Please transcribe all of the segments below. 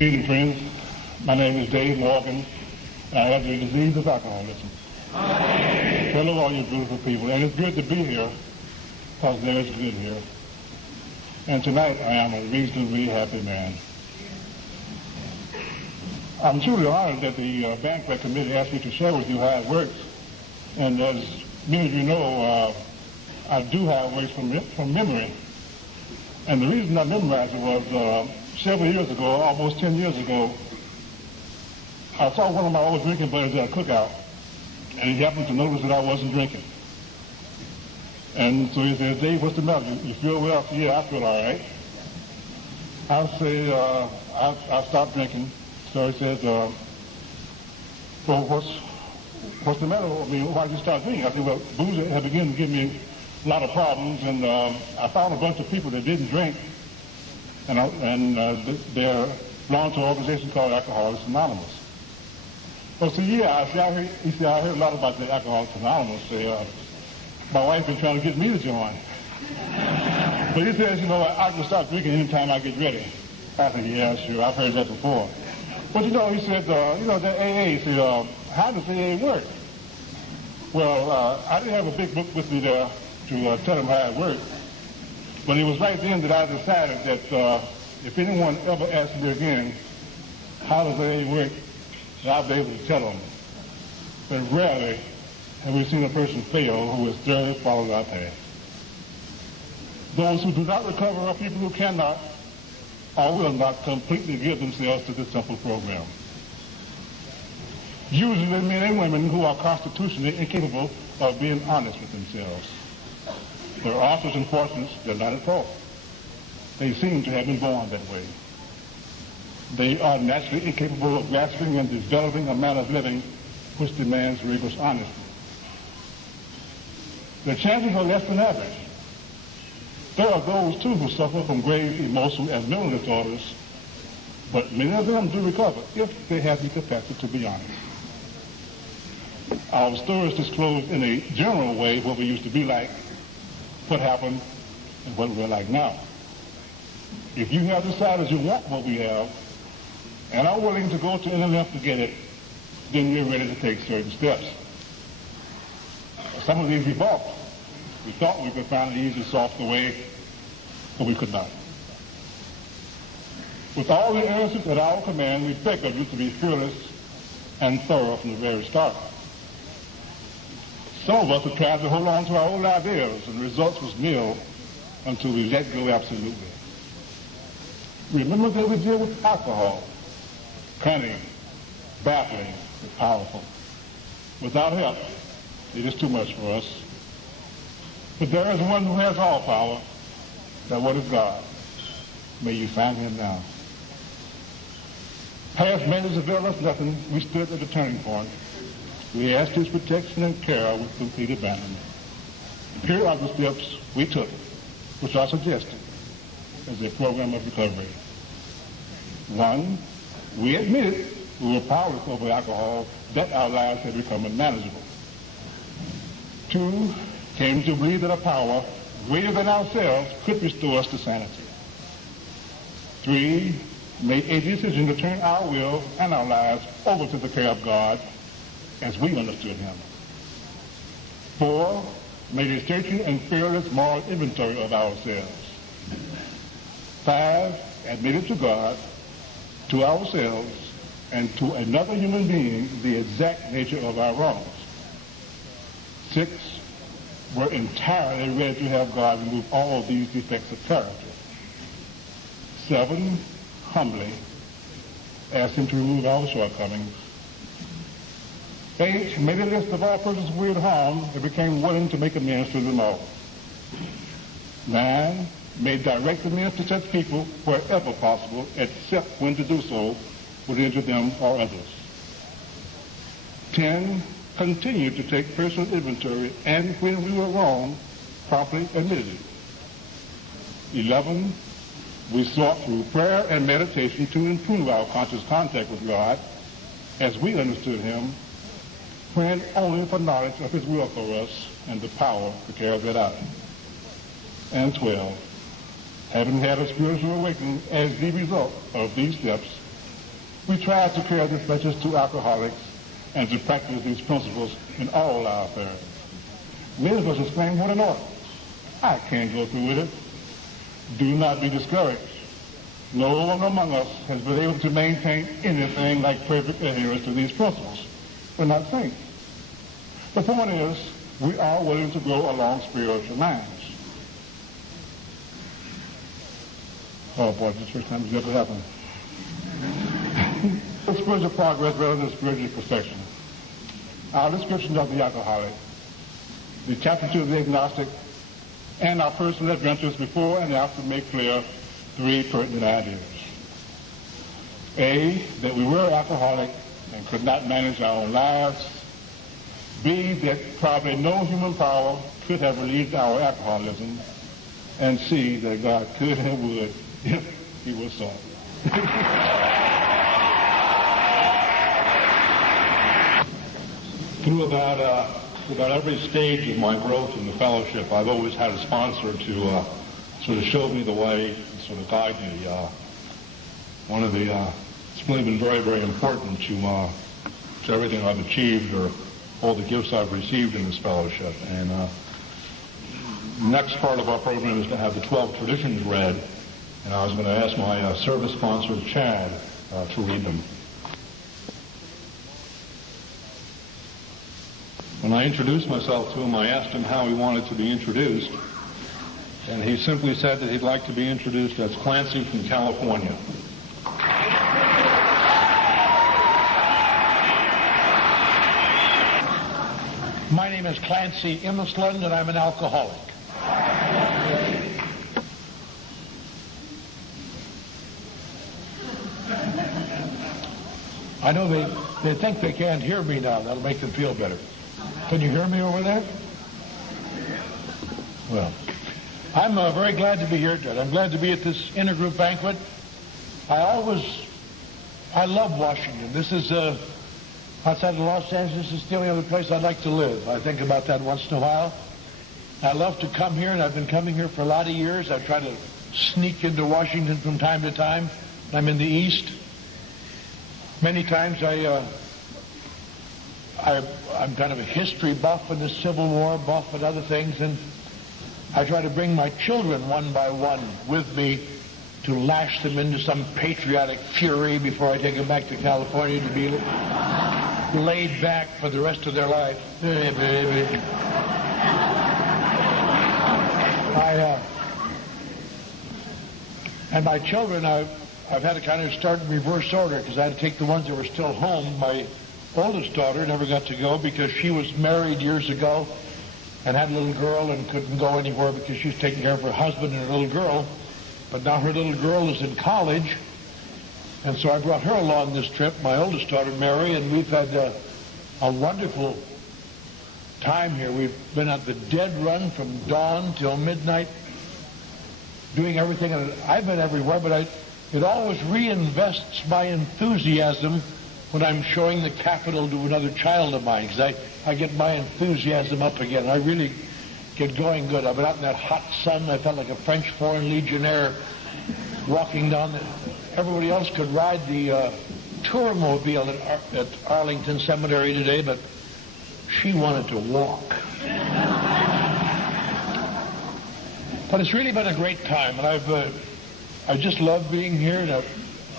Greetings, friends. My name is Dave Morgan, and I have the disease of alcoholism. Hello, all you beautiful people, and it's good to be here, because there is good here. And tonight I am a reasonably happy man. I'm truly honored that the banquet committee asked me to share with you how it works. And as many of you know, I do how it works from memory. And the reason I memorized it was several years ago, almost 10 years ago, I saw one of my old drinking buddies at a cookout, and he happened to notice that I wasn't drinking. And so he said, "Dave, what's the matter? You feel well?" I said, "Yeah, I feel all right." I say, I stopped drinking. So he said, "Well, what's the matter? I mean, why did you start drinking?" I said, "Well, booze had begun to give me a lot of problems, and I found a bunch of people that didn't drink, and they're belong to an organization called Alcoholics Anonymous." Well, so yeah, he said, "I heard a lot about the Alcoholics Anonymous. My wife's been trying to get me to join." But he says, "I can stop drinking anytime I get ready." I said, "Yeah, sure, I've heard that before." But he said, the AA, he said, "How does AA work?" Well, I didn't have a big book with me there to tell him how it worked. But it was right then that I decided that if anyone ever asked me again, "How does AA work?" that I'll be able to tell them. But rarely have we seen a person fail who has thoroughly followed our path. Those who do not recover are people who cannot or will not completely give themselves to this simple program. Usually men and women who are constitutionally incapable of being honest with themselves. Their authors and fortunes, they're not at fault. They seem to have been born that way. They are naturally incapable of grasping and developing a manner of living which demands rigorous honesty. Their chances are less than average. There are those, too, who suffer from grave emotional and mental disorders, but many of them do recover if they have the capacity to be honest. Our stories disclose in a general way what we used to be like, what happened, and what we're like now. If you have decided you want what we have, and are willing to go to any length to get it, then you're ready to take certain steps. Some of these we bought. We thought we could find an easy, softer way, but we could not. With all the answers at our command, we beg of you to be fearless and thorough from the very start. Some of us have tried to hold on to our old ideas, and the results was nil until we let go absolutely. Remember that we deal with alcohol, cunning, baffling, and powerful. Without help, it is too much for us. But there is one who has all power, that one is God. May you find him now. Past measures availed us nothing. We stood at a turning point. We asked his protection and care with complete abandonment. Here are the steps we took, which are suggested as a program of recovery. 1, we admitted we were powerless over alcohol, that our lives had become unmanageable. 2, came to believe that a power greater than ourselves could restore us to sanity. 3, made a decision to turn our will and our lives over to the care of God as we understood him. 4, made a searching and fearless moral inventory of ourselves. 5, admitted to God, to ourselves, and to another human being the exact nature of our wrongs. 6, were entirely ready to have God remove all these defects of character. 7, humbly asked him to remove our shortcomings. 8, made a list of all persons we had harmed and became willing to make amends to them all. 9, made direct amends to such people wherever possible, except when to do so would injure them or others. 10, continued to take personal inventory, and when we were wrong, promptly admitted it. 11, we sought through prayer and meditation to improve our conscious contact with God as we understood him, praying only for knowledge of his will for us and the power to carry that out. And 12, having had a spiritual awakening as the result of these steps, We try to care this message to alcoholics and to practice these principles in all our affairs. Many of us exclaim, what an order. I can't go through with it. Do not be discouraged. No one among us has been able to maintain anything like perfect adherence to these principles. We're not saints. The point is, we are willing to grow along spiritual lines. Oh boy, this is the first time it's ever happened. Spiritual progress rather than spiritual perfection. Our descriptions of the alcoholic, the chapter 2 of the agnostic, and our personal adventures before and after make clear three pertinent ideas. A, that we were alcoholic and could not manage our own lives. B, that probably no human power could have relieved our alcoholism. And C, that God could and would if he was sought. Through about every stage of my growth in the fellowship, I've always had a sponsor to sort of show me the way, and sort of guide me. It's really been very, very important to everything I've achieved or all the gifts I've received in this fellowship. And the next part of our program is to have the 12 traditions read, and I was going to ask my service sponsor, Chad, to read them. When I introduced myself to him, I asked him how he wanted to be introduced, and he simply said that he'd like to be introduced as Clancy from California. My name is Clancy Immisland, and I'm an alcoholic. I know they think they can't hear me now. That'll make them feel better. Can you hear me over there? Well, I'm very glad to be here today. I'm glad to be at this intergroup banquet. I love Washington. This is outside of Los Angeles. It's the only other place I'd like to live. I think about that once in a while. I love to come here, and I've been coming here for a lot of years. I've tried to sneak into Washington from time to time. I'm in the East. Many times I'm kind of a history buff and a Civil War buff and other things, and I try to bring my children one by one with me to lash them into some patriotic fury before I take them back to California to be laid back for the rest of their life. And my children, I've had to kind of start in reverse order because I had to take the ones that were still home. My oldest daughter never got to go because she was married years ago and had a little girl and couldn't go anywhere because she was taking care of her husband and her little girl. But now her little girl is in college, and so I brought her along this trip, my oldest daughter, Mary, and we've had a wonderful time here. We've been at the dead run from dawn till midnight, doing everything. And I've been everywhere, but it always reinvests my enthusiasm when I'm showing the Capitol to another child of mine, because I get my enthusiasm up again. I really get going good. I've been out in that hot sun. I felt like a French foreign legionnaire walking down. Everybody else could ride the tourmobile at Arlington Cemetery today, but she wanted to walk. But it's really been a great time, and I just love being here, and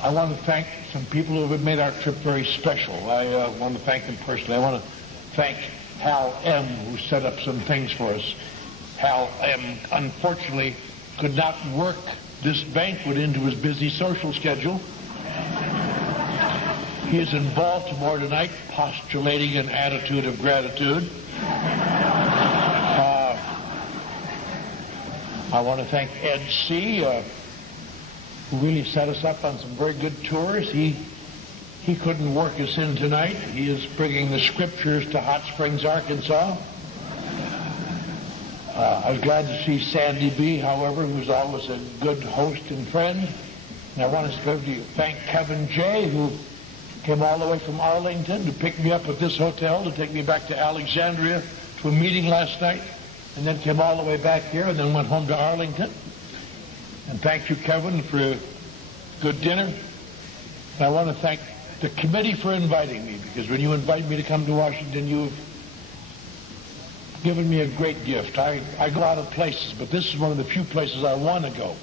I want to thank some people who have made our trip very special. I want to thank them personally. I want to thank Hal M., who set up some things for us. Hal M., unfortunately, could not work this banquet into his busy social schedule. He is in Baltimore tonight, postulating an attitude of gratitude. I want to thank Ed C., who really set us up on some very good tours. He couldn't work us in tonight. He is bringing the scriptures to Hot Springs, Arkansas. I was glad to see Sandy B., however, who's always a good host and friend. And I want to thank Kevin J., who came all the way from Arlington to pick me up at this hotel, to take me back to Alexandria to a meeting last night, and then came all the way back here and then went home to Arlington. And thank you, Kevin, for a good dinner. And I want to thank the committee for inviting me, because when you invite me to come to Washington, you've given me a great gift. I go a lot of places, but this is one of the few places I want to go.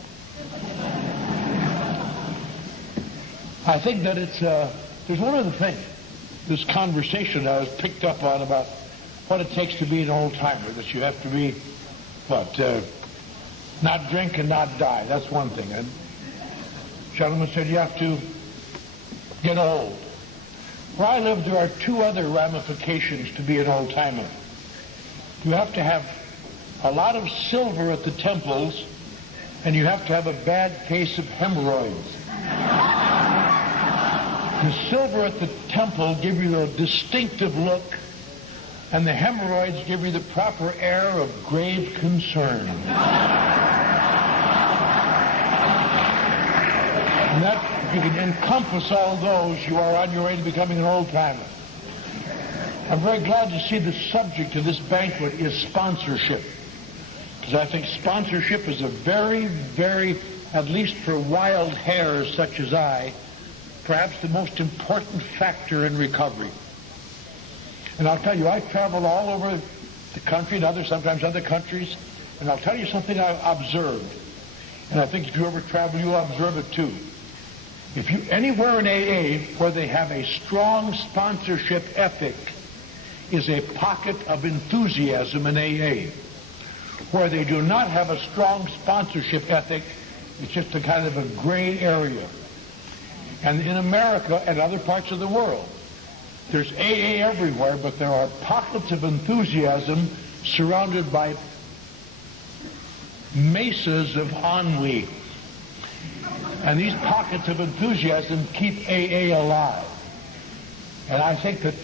I think that there's one other thing. This conversation I was picked up on about what it takes to be an old-timer, that you have to be, not drink and not die. That's one thing. And the gentleman said you have to get old. Where I live, there are two other ramifications to be an old-timer. You have to have a lot of silver at the temples, and you have to have a bad case of hemorrhoids. The silver at the temple give you a distinctive look, and the hemorrhoids give you the proper air of grave concern. And that, if you can encompass all those, you are on your way to becoming an old-timer. I'm very glad to see the subject of this banquet is sponsorship, because I think sponsorship is a very, very, at least for wild hares such as I, perhaps the most important factor in recovery. And I'll tell you, I've traveled all over the country and sometimes other countries, and I'll tell you something I've observed. And I think if you ever travel, you'll observe it too. If you anywhere in AA where they have a strong sponsorship ethic is a pocket of enthusiasm in AA. Where they do not have a strong sponsorship ethic, it's just a kind of a gray area. And in America and other parts of the world, there's AA everywhere, but there are pockets of enthusiasm surrounded by mesas of ennui. And these pockets of enthusiasm keep AA alive. And I think that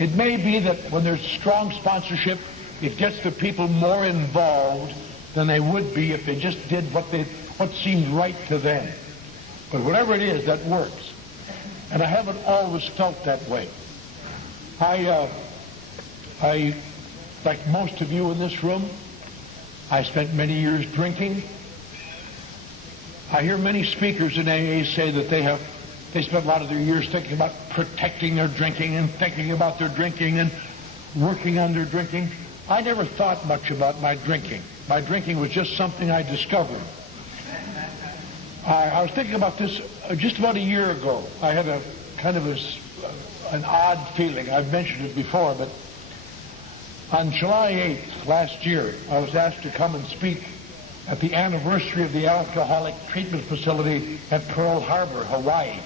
it may be that when there's strong sponsorship, it gets the people more involved than they would be if they just did what seemed right to them. But whatever it is, that works. And I haven't always felt that way. I, like most of you in this room, I spent many years drinking. I hear many speakers in AA say that they spent a lot of their years thinking about protecting their drinking and thinking about their drinking and working on their drinking. I never thought much about my drinking. My drinking was just something I discovered. I was thinking about this just about a year ago. I had a kind of an odd feeling. I've mentioned it before, but on July 8th last year, I was asked to come and speak at the anniversary of the alcoholic treatment facility at Pearl Harbor, Hawaii,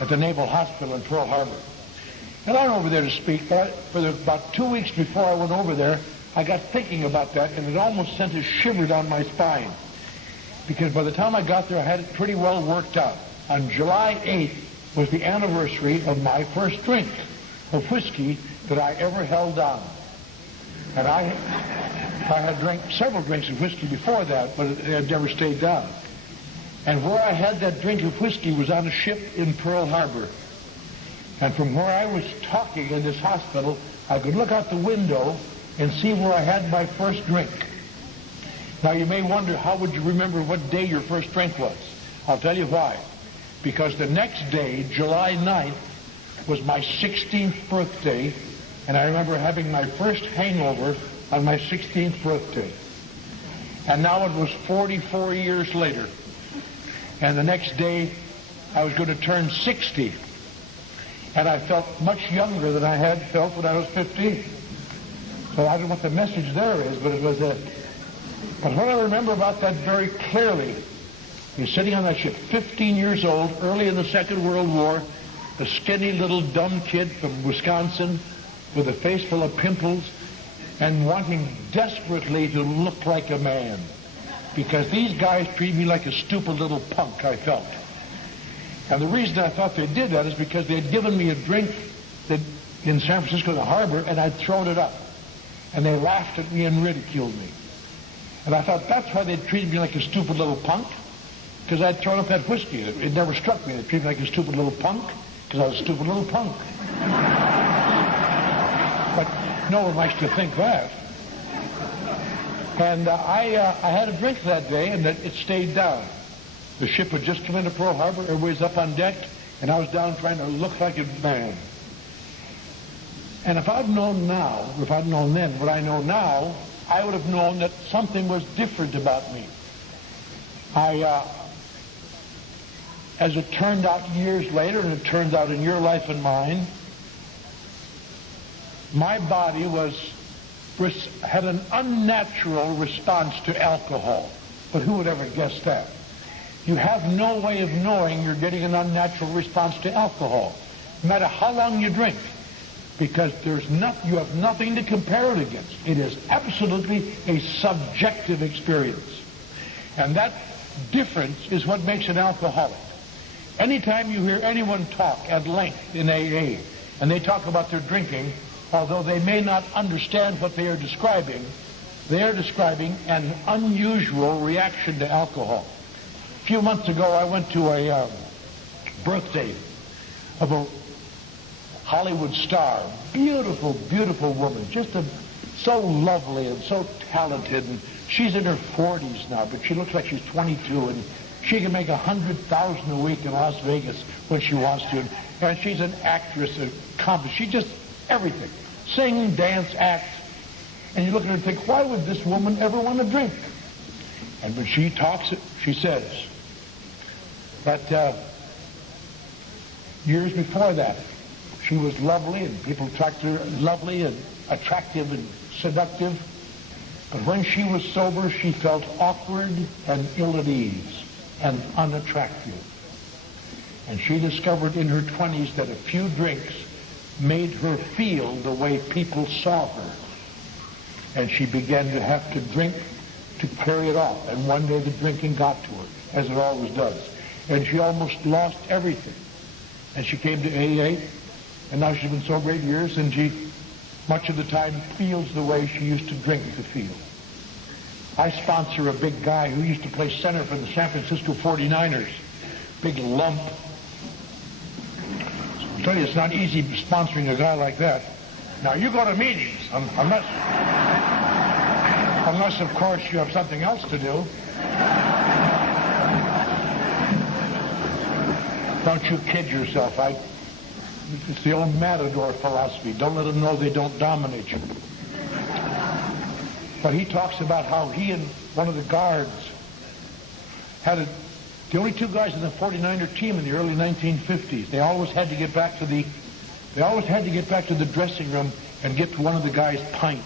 at the Naval Hospital in Pearl Harbor. And I went over there to speak, but for about 2 weeks before I went over there, I got thinking about that, and it almost sent a shiver down my spine. Because by the time I got there, I had it pretty well worked out. On July 8th was the anniversary of my first drink of whiskey that I ever held down. And I had drank several drinks of whiskey before that, but it had never stayed down. And where I had that drink of whiskey was on a ship in Pearl Harbor. And from where I was talking in this hospital, I could look out the window and see where I had my first drink. Now you may wonder, how would you remember what day your first drink was? I'll tell you why. Because the next day, July 9th, was my 16th birthday, and I remember having my first hangover on my 16th birthday. And now it was 44 years later. And the next day, I was going to turn 60. And I felt much younger than I had felt when I was 15. So I don't know what the message there is, but it was a... But what I remember about that very clearly is sitting on that ship, 15 years old, early in the Second World War, a skinny little dumb kid from Wisconsin with a face full of pimples and wanting desperately to look like a man. Because these guys treated me like a stupid little punk, I felt. And the reason I thought they did that is because they had given me a drink that in San Francisco, the harbor, and I'd thrown it up. And they laughed at me and ridiculed me. And I thought that's why they treated me like a stupid little punk, because I'd thrown up that whiskey. It never struck me. They treated me like a stupid little punk, because I was a stupid little punk. But no one likes to think that. And I had a drink that day, and it stayed down. The ship had just come into Pearl Harbor. Everybody's up on deck, And I was down trying to look like a man. And if I'd known now, or if I'd known then what I know now, I would have known that something was different about me. As it turned out years later, and it turns out in your life and mine, my body had an unnatural response to alcohol. But who would ever guess that? You have no way of knowing you're getting an unnatural response to alcohol, no matter how long you drink, because you have nothing to compare it against. It is absolutely a subjective experience. And that difference is what makes an alcoholic. Anytime you hear anyone talk at length in AA, and they talk about their drinking, although they may not understand what they are describing an unusual reaction to alcohol. A few months ago, I went to a birthday of a Hollywood star, beautiful, beautiful woman, so lovely and so talented. And she's in her 40s now, but she looks like she's 22, and she can make $100,000 a week in Las Vegas when she wants to. And she's an actress, accomplished. She's just everything. Sing, dance, act. And you look at her and think, why would this woman ever want to drink? And when she talks, she says that years before that, she was lovely, and people talked to her lovely and attractive and seductive. But when she was sober, she felt awkward and ill at ease and unattractive. And she discovered in her 20s that a few drinks made her feel the way people saw her. And she began to have to drink to carry it off. And one day the drinking got to her, as it always does. And she almost lost everything. And she came to AA, and now she's been sober 8 years, and she, much of the time, feels the way she used to drink to feel. I sponsor a big guy who used to play center for the San Francisco 49ers. Big lump. I'll tell you, it's not easy sponsoring a guy like that. Now, you go to meetings, unless, of course, you have something else to do. Don't you kid yourself. It's the old matador philosophy. Don't let them know they don't dominate you. But he talks about how he and one of the guards had the only two guys in the 49er team in the early 1950s. They always had to get back to the dressing room and get to one of the guys' pint,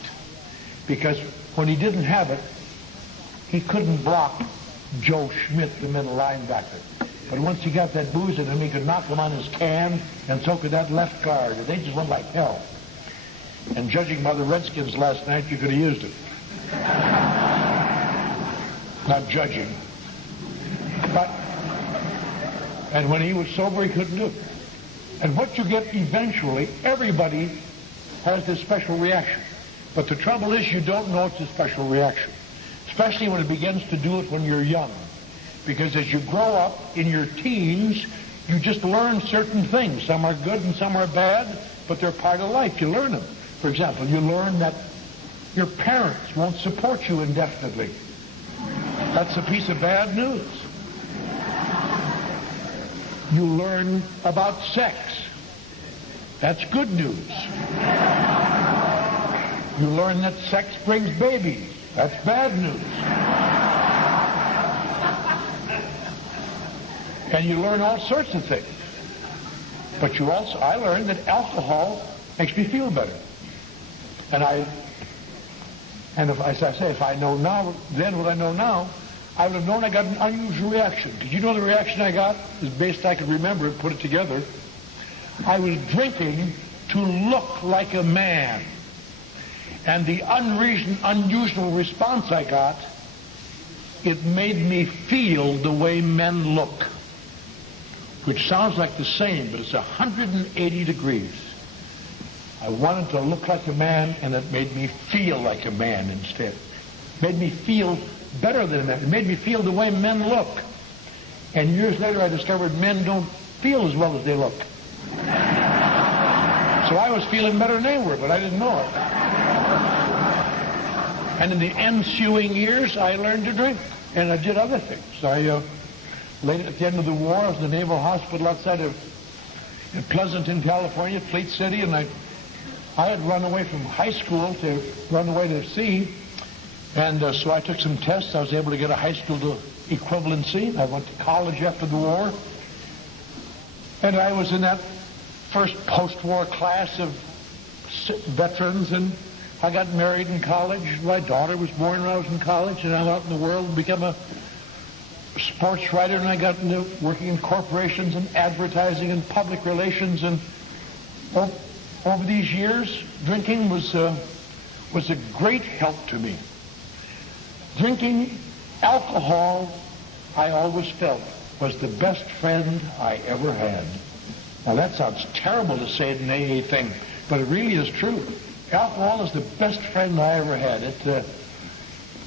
because when he didn't have it, he couldn't block Joe Schmidt, the middle linebacker. But once he got that booze in him, he could knock him on his can, and so could that left guard, and they just went like hell. And judging by the Redskins last night, you could have used it. Not judging. And when he was sober, he couldn't do it. And what you get eventually, everybody has this special reaction. But the trouble is, you don't know it's a special reaction, especially when it begins to do it when you're young. Because as you grow up in your teens, you just learn certain things. Some are good and some are bad, but they're part of life. You learn them. For example, you learn that your parents won't support you indefinitely. That's a piece of bad news. You learn about sex. That's good news. You learn that sex brings babies. That's bad news. And you learn all sorts of things. But I learned that alcohol makes me feel better. If I know now, then what I know now, I would have known I got an unusual reaction. Did you know the reaction I got? As best I could remember it, put it together. I was drinking to look like a man. And the unusual response I got, it made me feel the way men look. Which sounds like the same, but it's 180 degrees. I wanted to look like a man, and it made me feel like a man instead. It made me feel better than men. It made me feel the way men look. And years later, I discovered men don't feel as well as they look. So I was feeling better than they were, but I didn't know it. And in the ensuing years, I learned to drink, and I did other things. Late at the end of the war, I was in the Naval Hospital outside of in Pleasanton, California, Fleet City, and I had run away from high school to run away to sea, and so I took some tests. I was able to get a high school equivalency. I went to college after the war, and I was in that first post-war class of veterans, and I got married in college. My daughter was born when I was in college, and I went out in the world and became a sports writer, and I got into working in corporations and advertising and public relations. And over these years, drinking was a great help to me. Drinking alcohol, I always felt, was the best friend I ever had. Now that sounds terrible to say an AA thing, but it really is true. Alcohol is the best friend I ever had.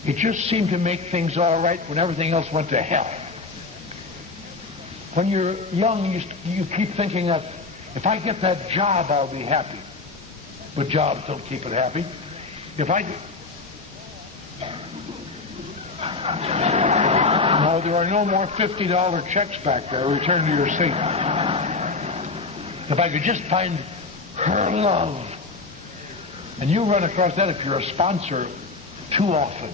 It just seemed to make things all right when everything else went to hell. When you're young, you keep thinking that if I get that job, I'll be happy. But jobs don't keep it happy. No, there are no more $50 checks back there. Return to your seat. If I could just find her love. And you run across that if you're a sponsor too often.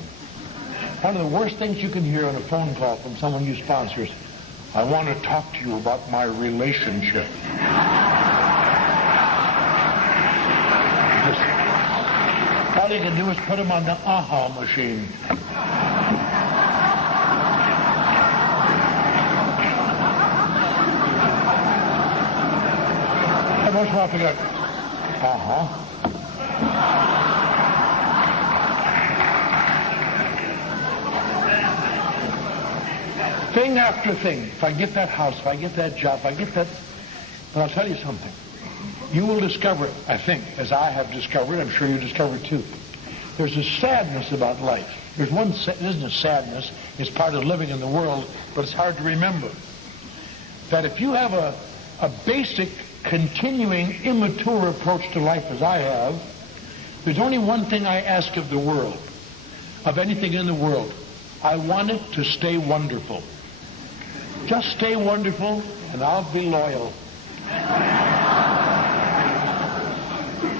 One of the worst things you can hear on a phone call from someone you sponsor is, I want to talk to you about my relationship. All you can do is put them on the aha machine. And once in a while I forget, Thing after thing. If I get that house, if I get that job, if I get that... But I'll tell you something. You will discover, I think, as I have discovered, I'm sure you discovered too, there's a sadness about life. There's one, isn't a sadness, it's part of living in the world, but it's hard to remember. That if you have a basic, continuing, immature approach to life as I have, there's only one thing I ask of the world, of anything in the world. I want it to stay wonderful. Just stay wonderful, and I'll be loyal.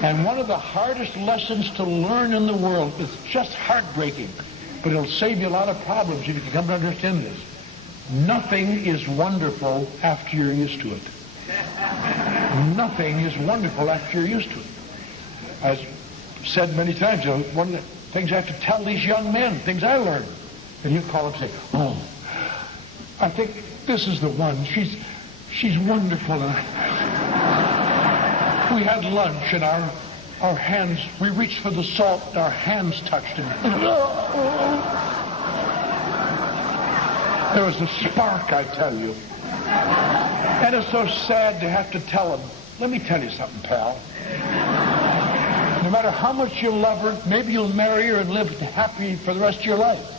And one of the hardest lessons to learn in the world, it's just heartbreaking, but it'll save you a lot of problems if you can come to understand this. Nothing is wonderful after you're used to it. Nothing is wonderful after you're used to it. As said many times, one of the things I have to tell these young men, things I learned, and you call up and say, oh, I think this is the one. She's wonderful. And we had lunch, and our hands, we reached for the salt, and our hands touched. And there was a spark, I tell you. And it's so sad to have to tell them, let me tell you something, pal. No matter how much you love her, maybe you'll marry her and live happy for the rest of your life.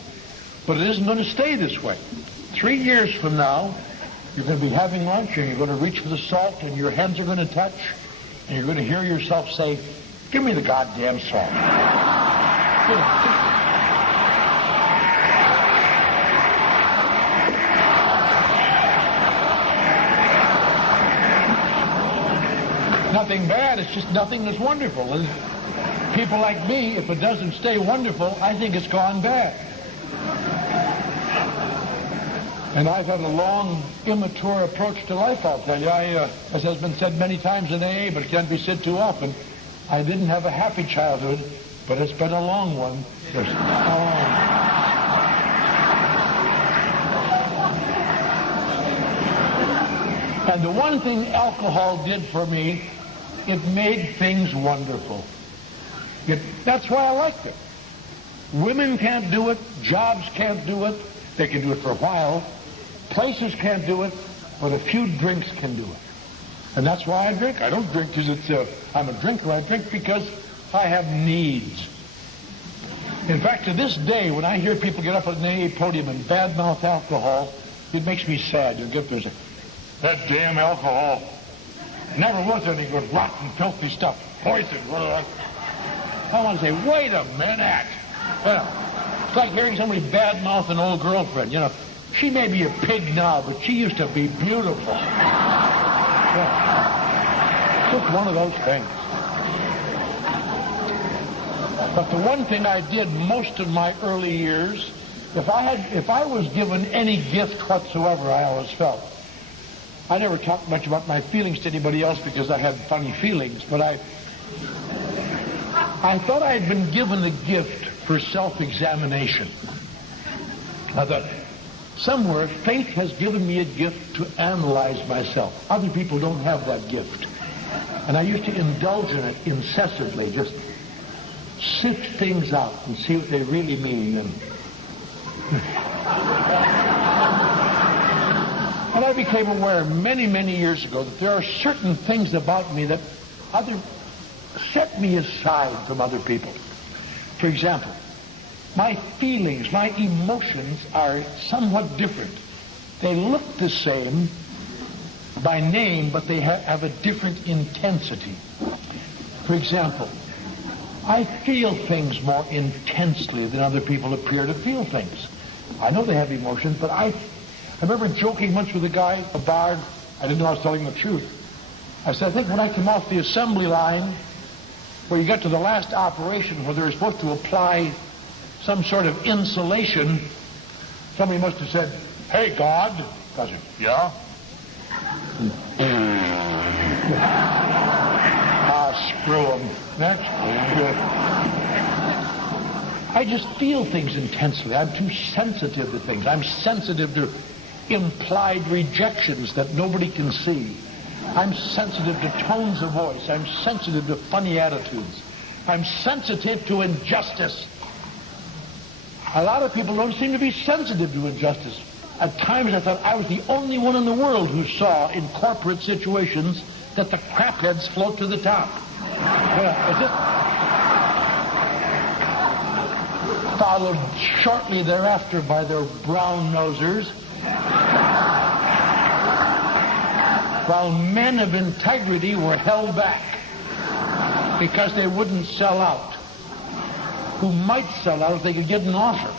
But it isn't going to stay this way. 3 years from now, you're going to be having lunch, and you're going to reach for the salt, and your hands are going to touch, and you're going to hear yourself say, give me the goddamn salt. Nothing bad, it's just nothing that's wonderful. And people like me, if it doesn't stay wonderful, I think it's gone bad. And I've had a long, immature approach to life, I'll tell you. As has been said many times in AA, but it can't be said too often, I didn't have a happy childhood, but it's been a long one. And the one thing alcohol did for me, it made things wonderful. That's why I liked it. Women can't do it. Jobs can't do it. They can do it for a while. Places can't do it, but a few drinks can do it. And that's why I drink. I don't drink because I'm a drinker. I drink because I have needs. In fact, to this day, when I hear people get up at an AA podium and badmouth alcohol, it makes me sad. You get there and say, that damn alcohol never was any good, rotten, filthy stuff. Poison. I want to say, wait a minute. Well, it's like hearing somebody badmouth an old girlfriend. You know, she may be a pig now, but she used to be beautiful. Yeah. Just one of those things. But the one thing I did most of my early years, if I was given any gift whatsoever, I always felt. I never talked much about my feelings to anybody else because I had funny feelings, but I thought I had been given a gift for self-examination. I thought, somewhere, faith has given me a gift to analyze myself. Other people don't have that gift. And I used to indulge in it incessantly, just sift things out and see what they really mean. And I became aware many, many years ago that there are certain things about me that set me aside from other people. For example, my feelings, my emotions are somewhat different. They look the same by name, but they have a different intensity. For example, I feel things more intensely than other people appear to feel things. I know they have emotions, but I remember joking once with a guy at a bar. I didn't know I was telling the truth. I said, I think when I came off the assembly line, where you got to the last operation where they were supposed to apply some sort of insulation, somebody must have said, "Hey, God." I said, "Yeah?" Screw them. That's good. I just feel things intensely. I'm too sensitive to things. I'm sensitive to implied rejections that nobody can see. I'm sensitive to tones of voice. I'm sensitive to funny attitudes. I'm sensitive to injustice. A lot of people don't seem to be sensitive to injustice. At times I thought I was the only one in the world who saw in corporate situations that the crapheads float to the top. Followed shortly thereafter by their brown-nosers, while men of integrity were held back because they wouldn't sell out. Who might sell out if they could get an offer.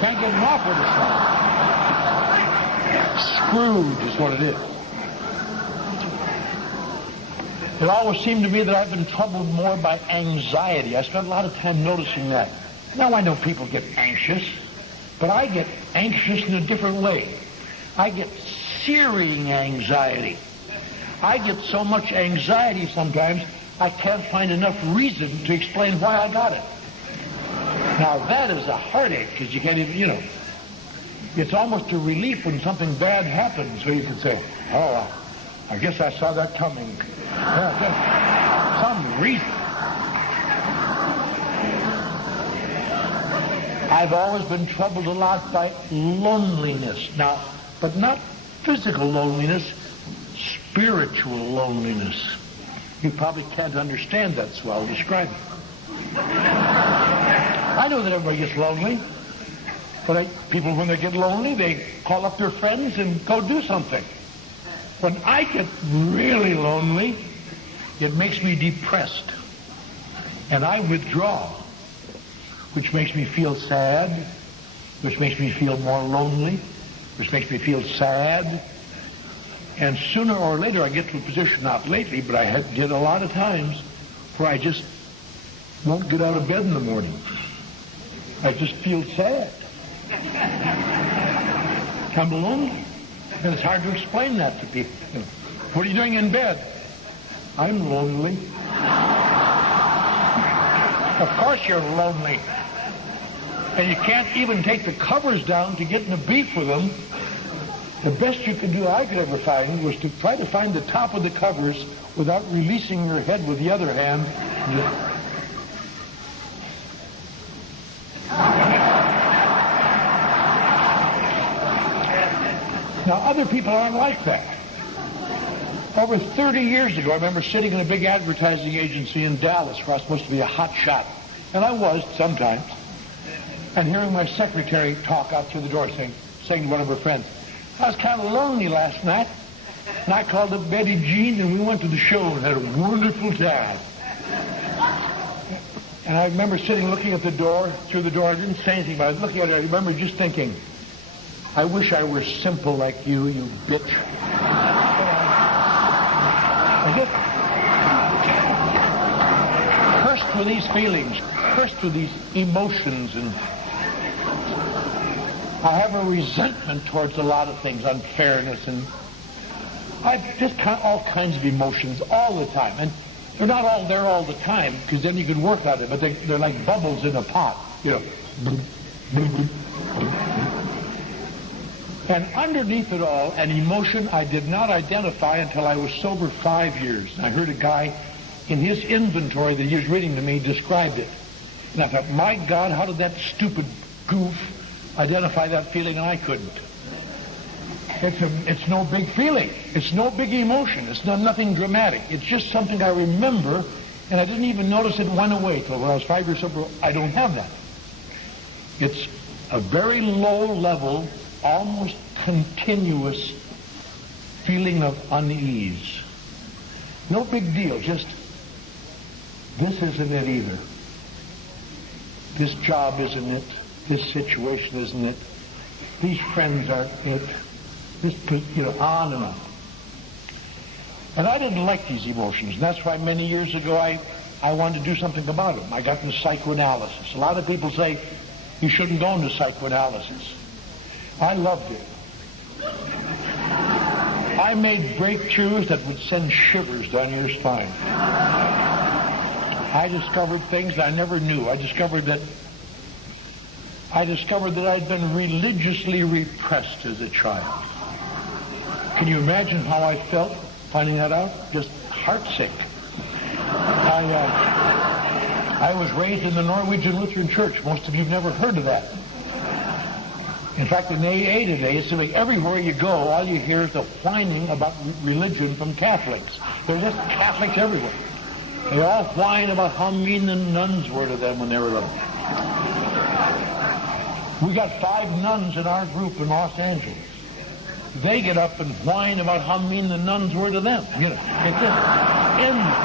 Can't get an offer to sell. Screwed is what it is. It always seemed to me that I've been troubled more by anxiety. I spent a lot of time noticing that. Now I know people get anxious, but I get anxious in a different way. I get searing anxiety. I get so much anxiety sometimes I can't find enough reason to explain why I got it. Now that is a heartache because you can't even, it's almost a relief when something bad happens where you can say, "Oh, I guess I saw that coming." Some reason. I've always been troubled a lot by loneliness. Now, but not physical loneliness, spiritual loneliness. You probably can't understand that, so I'll describe it. I know that everybody gets lonely, but people, when they get lonely, they call up their friends and go do something. When I get really lonely, it makes me depressed, and I withdraw, which makes me feel sad, which makes me feel more lonely, which makes me feel sad, and sooner or later I get to a position, not lately, but I did a lot of times, where I just won't get out of bed in the morning. I just feel sad. I'm lonely. And it's hard to explain that to people. What are you doing in bed? I'm lonely. Of course you're lonely. And you can't even take the covers down to get in a beef with them. The best you could do, I could ever find, was to try to find the top of the covers without releasing your head with the other hand. Now, other people aren't like that. Over 30 years ago, I remember sitting in a big advertising agency in Dallas where I was supposed to be a hot shot. And I was, sometimes. And hearing my secretary talk out through the door saying to one of her friends, "I was kind of lonely last night." And I called up Betty Jean and we went to the show and had a wonderful time. And I remember sitting looking at the door, through the door. I didn't say anything, but I was looking at her. I remember just thinking, I wish I were simple like you bitch. with these feelings, cursed with these emotions, and I have a resentment towards a lot of things, unfairness, and I've just all kinds of emotions all the time. And they're not all there all the time, because then you can work on it, but they're like bubbles in a pot, you know. And underneath it all, an emotion I did not identify until I was sober 5 years. I heard a guy in his inventory that he was reading to me described it. And I thought, my God, how did that stupid goof identify that feeling and I couldn't? It's no big feeling. It's no big emotion. It's nothing dramatic. It's just something I remember, and I didn't even notice it went away till when I was 5 years sober. I don't have that. It's a very low level, almost continuous feeling of unease. No big deal, just this isn't it either. This job isn't it. This situation isn't it. These friends aren't it. This, on and on. And I didn't like these emotions, and that's why many years ago I wanted to do something about them. I got into psychoanalysis. A lot of people say you shouldn't go into psychoanalysis. I loved it. I made breakthroughs that would send shivers down your spine. I discovered things I never knew. I discovered that I'd been religiously repressed as a child. Can you imagine how I felt finding that out? Just heartsick. I was raised in the Norwegian Lutheran Church. Most of you have never heard of that. In fact, in AA today, it's like everywhere you go, all you hear is the whining about religion from Catholics. There's just Catholics everywhere. They all whine about how mean the nuns were to them when they were little. We got 5 nuns in our group in Los Angeles. They get up and whine about how mean the nuns were to them. You know, it's just endless.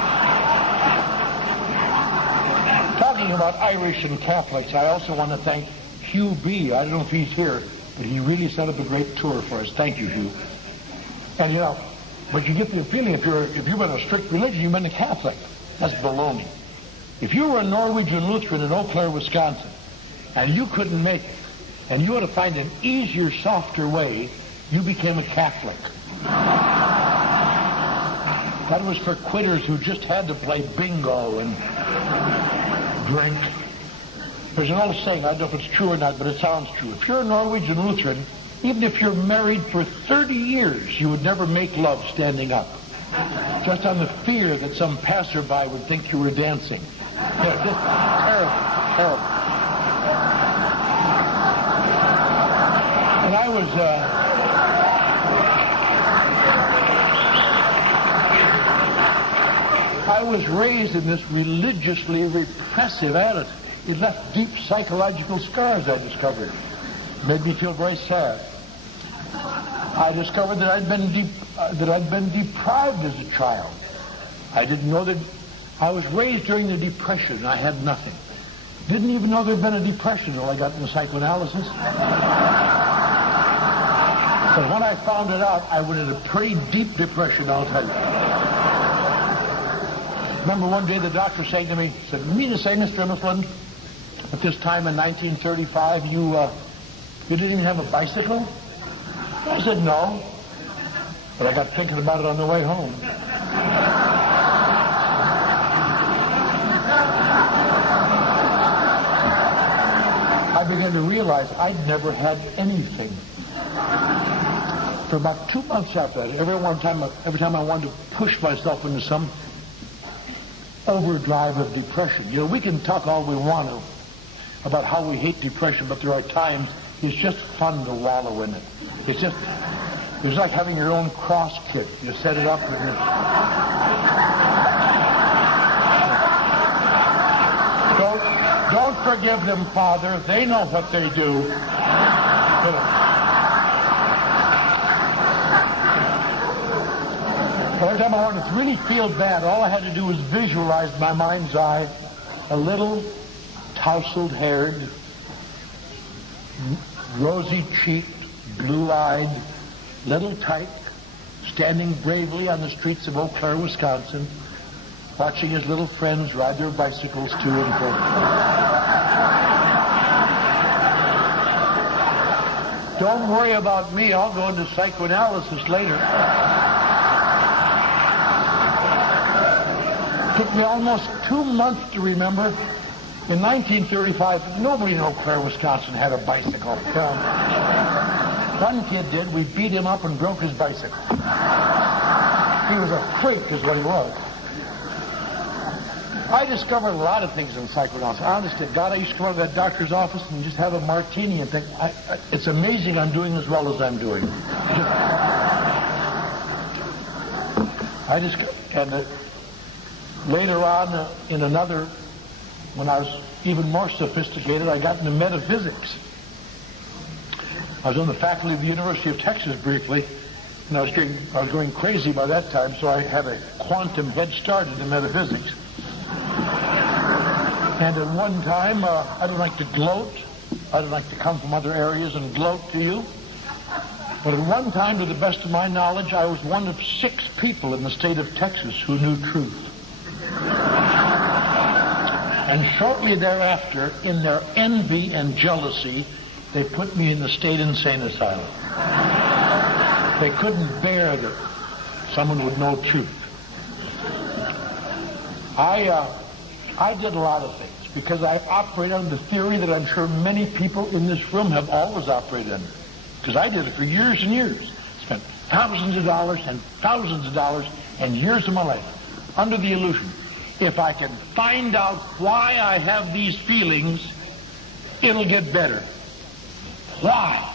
Talking about Irish and Catholics, I also want to thank Hugh B. I don't know if he's here, but he really set up a great tour for us. Thank you, Hugh. And but you get the feeling if you've been a strict religion, you've been a Catholic. That's baloney. If you were a Norwegian Lutheran in Eau Claire, Wisconsin, and you couldn't make it, and you had to find an easier, softer way, you became a Catholic. That was for quitters who just had to play bingo and drink. There's an old saying, I don't know if it's true or not, but it sounds true. If you're a Norwegian Lutheran, even if you're married for 30 years, you would never make love standing up. Just on the fear that some passerby would think you were dancing. Yeah, just terrible, terrible. And I was raised in this religiously repressive attitude. It left deep psychological scars, I discovered. It made me feel very sad. I discovered that I'd been deprived as a child. I didn't know that I was raised during the Depression and I had nothing. Didn't even know there'd been a depression until I got into psychoanalysis. But when I found it out, I went into a pretty deep depression, I'll tell you. Remember one day the doctor saying to me, said, "You mean to say, Mr. Mifflin, at this time in 1935, you didn't even have a bicycle?" I said, "No." But I got thinking about it on the way home. I began to realize I'd never had anything. For about 2 months after that, every time I wanted to push myself into some overdrive of depression. You know, we can talk all we want to about how we hate depression, but there are times it's just fun to wallow in it. It's like having your own cross kit. You set it up and don't forgive them, Father. They know what they do. Every time I wanted to really feel bad, all I had to do was visualize in my mind's eye a little tousled-haired, rosy-cheeked, blue-eyed little tyke standing bravely on the streets of Eau Claire, Wisconsin, watching his little friends ride their bicycles to and fro. Don't worry about me. I'll go into psychoanalysis later. Took me almost 2 months to remember. In 1935, nobody in Eau Claire, Wisconsin had a bicycle. One kid did. We beat him up and broke his bicycle. He was a freak is what he was. I discovered a lot of things in psychoanalysis. Honest to God, I used to come out of that doctor's office and just have a martini and think, it's amazing I'm doing as well as I'm doing. Later on, in another, when I was even more sophisticated, I got into metaphysics. I was on the faculty of the University of Texas briefly, and I was going crazy by that time, so I had a quantum head start in metaphysics. And at one time, I don't like to gloat. I don't like to come from other areas and gloat to you. But at one time, to the best of my knowledge, I was one of 6 people in the state of Texas who knew truth. And shortly thereafter, in their envy and jealousy, they put me in the state insane asylum. They couldn't bear that someone would know truth. I did a lot of things because I operated under the theory that I'm sure many people in this room have always operated under. Because I did it for years and years. Spent thousands of dollars and years of my life under the illusion. If I can find out why I have these feelings, it'll get better. Why?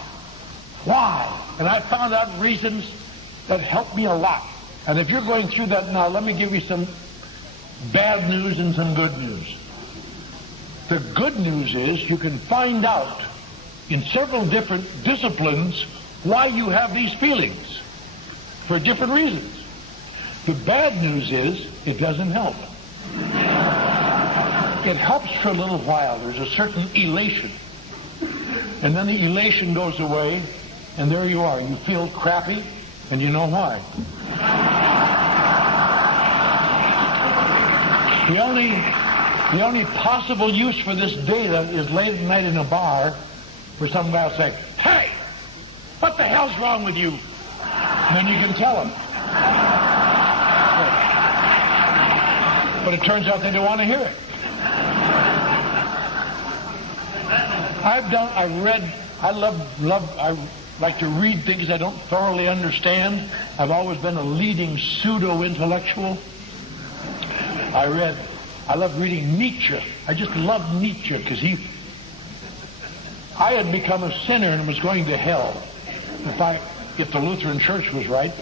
And I found out reasons that helped me a lot. And if you're going through that now, let me give you some bad news and some good news. The good news is you can find out in several different disciplines why you have these feelings for different reasons. The bad news is it doesn't help. It helps for a little while. There's a certain elation. And then the elation goes away, and there you are. You feel crappy, and you know why. The only possible use for this data is late at night in a bar where some guy will say, "Hey, what the hell's wrong with you?" And then you can tell him. But it turns out they don't want to hear it. I like to read things I don't thoroughly understand. I've always been a leading pseudo-intellectual. I love reading Nietzsche. I just love Nietzsche because I had become a sinner and was going to hell if the Lutheran Church was right.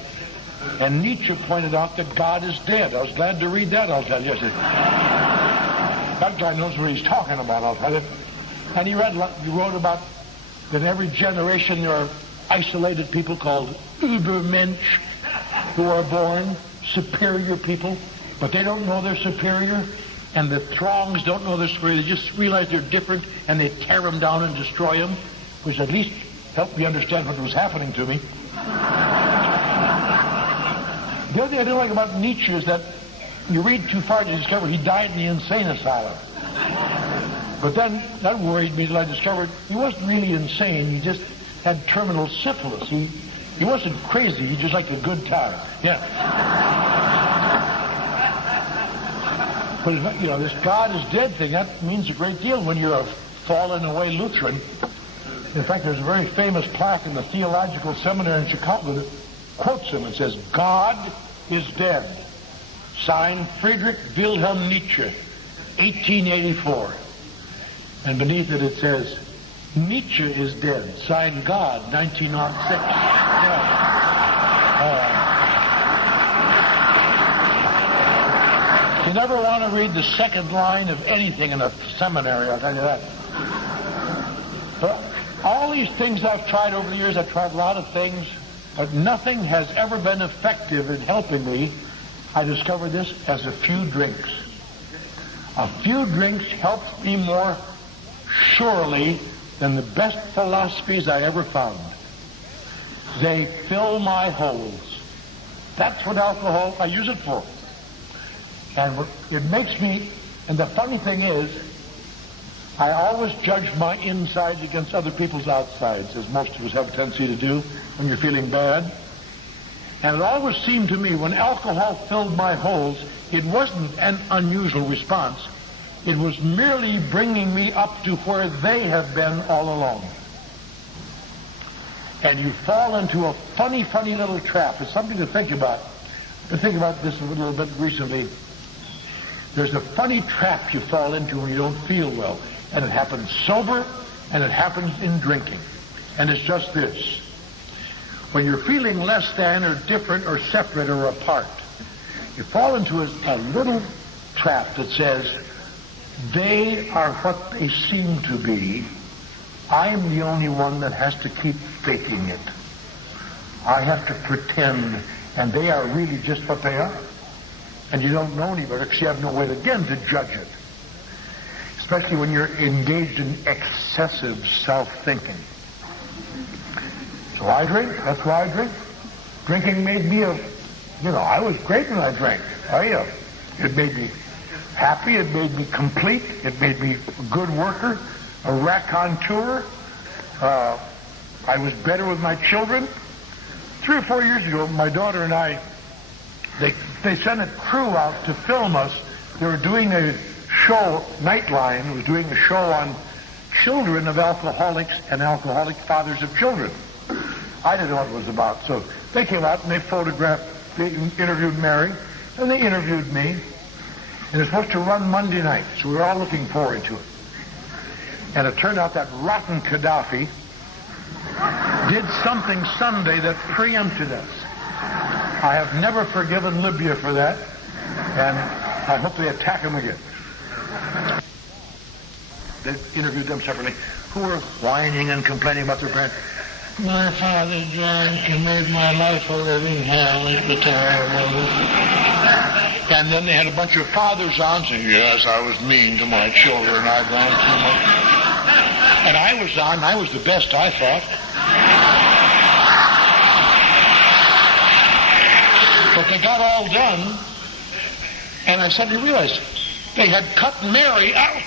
And Nietzsche pointed out that God is dead. I was glad to read that, I'll tell you. That guy knows what he's talking about, I'll tell you. And he wrote about that in every generation there are isolated people called Übermensch who are born, superior people, but they don't know they're superior. And the throngs don't know they're superior. They just realize they're different, and they tear them down and destroy them, which at least helped me understand what was happening to me. The other thing I don't like about Nietzsche is that you read too far to discover he died in the insane asylum. But then that worried me until I discovered he wasn't really insane. He just had terminal syphilis. He wasn't crazy. He just liked a good time. Yeah. But this God is dead thing, that means a great deal when you're a fallen away Lutheran. In fact, there's a very famous plaque in the Theological Seminary in Chicago that quotes him. It says, "God is dead." Signed, Friedrich Wilhelm Nietzsche, 1884. And beneath it says, "Nietzsche is dead." Signed, God, 1906. You never want to read the second line of anything in a seminary, I'll tell you that. But all these things I've tried over the years, I've tried a lot of things, but nothing has ever been effective in helping me. I discovered this as a few drinks. A few drinks helped me more surely than the best philosophies I ever found. They fill my holes. That's what alcohol, I use it for. And it makes me, and the funny thing is, I always judge my insides against other people's outsides, as most of us have a tendency to do when you're feeling bad. And it always seemed to me when alcohol filled my holes, it wasn't an unusual response. It was merely bringing me up to where they have been all along. And you fall into a funny, funny little trap. It's something to think about. I've been thinking about this a little bit recently. There's a funny trap you fall into when you don't feel well. And it happens sober, and it happens in drinking. And it's just this. When you're feeling less than or different or separate or apart, you fall into a little trap that says, they are what they seem to be. I'm the only one that has to keep faking it. I have to pretend, and they are really just what they are. And you don't know any better because you have no way, again, to judge it. Especially when you're engaged in excessive self-thinking. So I drink. That's why I drink. Drinking made me I was great when I drank. It made me happy. It made me complete. It made me a good worker, a raconteur. I was better with my children. 3 or 4 years ago, my daughter and I, they sent a crew out to film us. They were doing a show, Nightline was doing a show on children of alcoholics and alcoholic fathers of children. I didn't know what it was about. So they came out and they interviewed Mary, and they interviewed me. And it was supposed to run Monday night, so we were all looking forward to it. And it turned out that rotten Gaddafi did something Sunday that preempted us. I have never forgiven Libya for that, and I hope they attack him again. They interviewed them separately, who were whining and complaining about their parents. My father drank and made my life a living hell. It was terrible. And then they had a bunch of fathers on saying, yes, I was mean to my children. I drank too much. And I was on. I was the best, I thought. But they got all done. And I suddenly realized they had cut Mary out.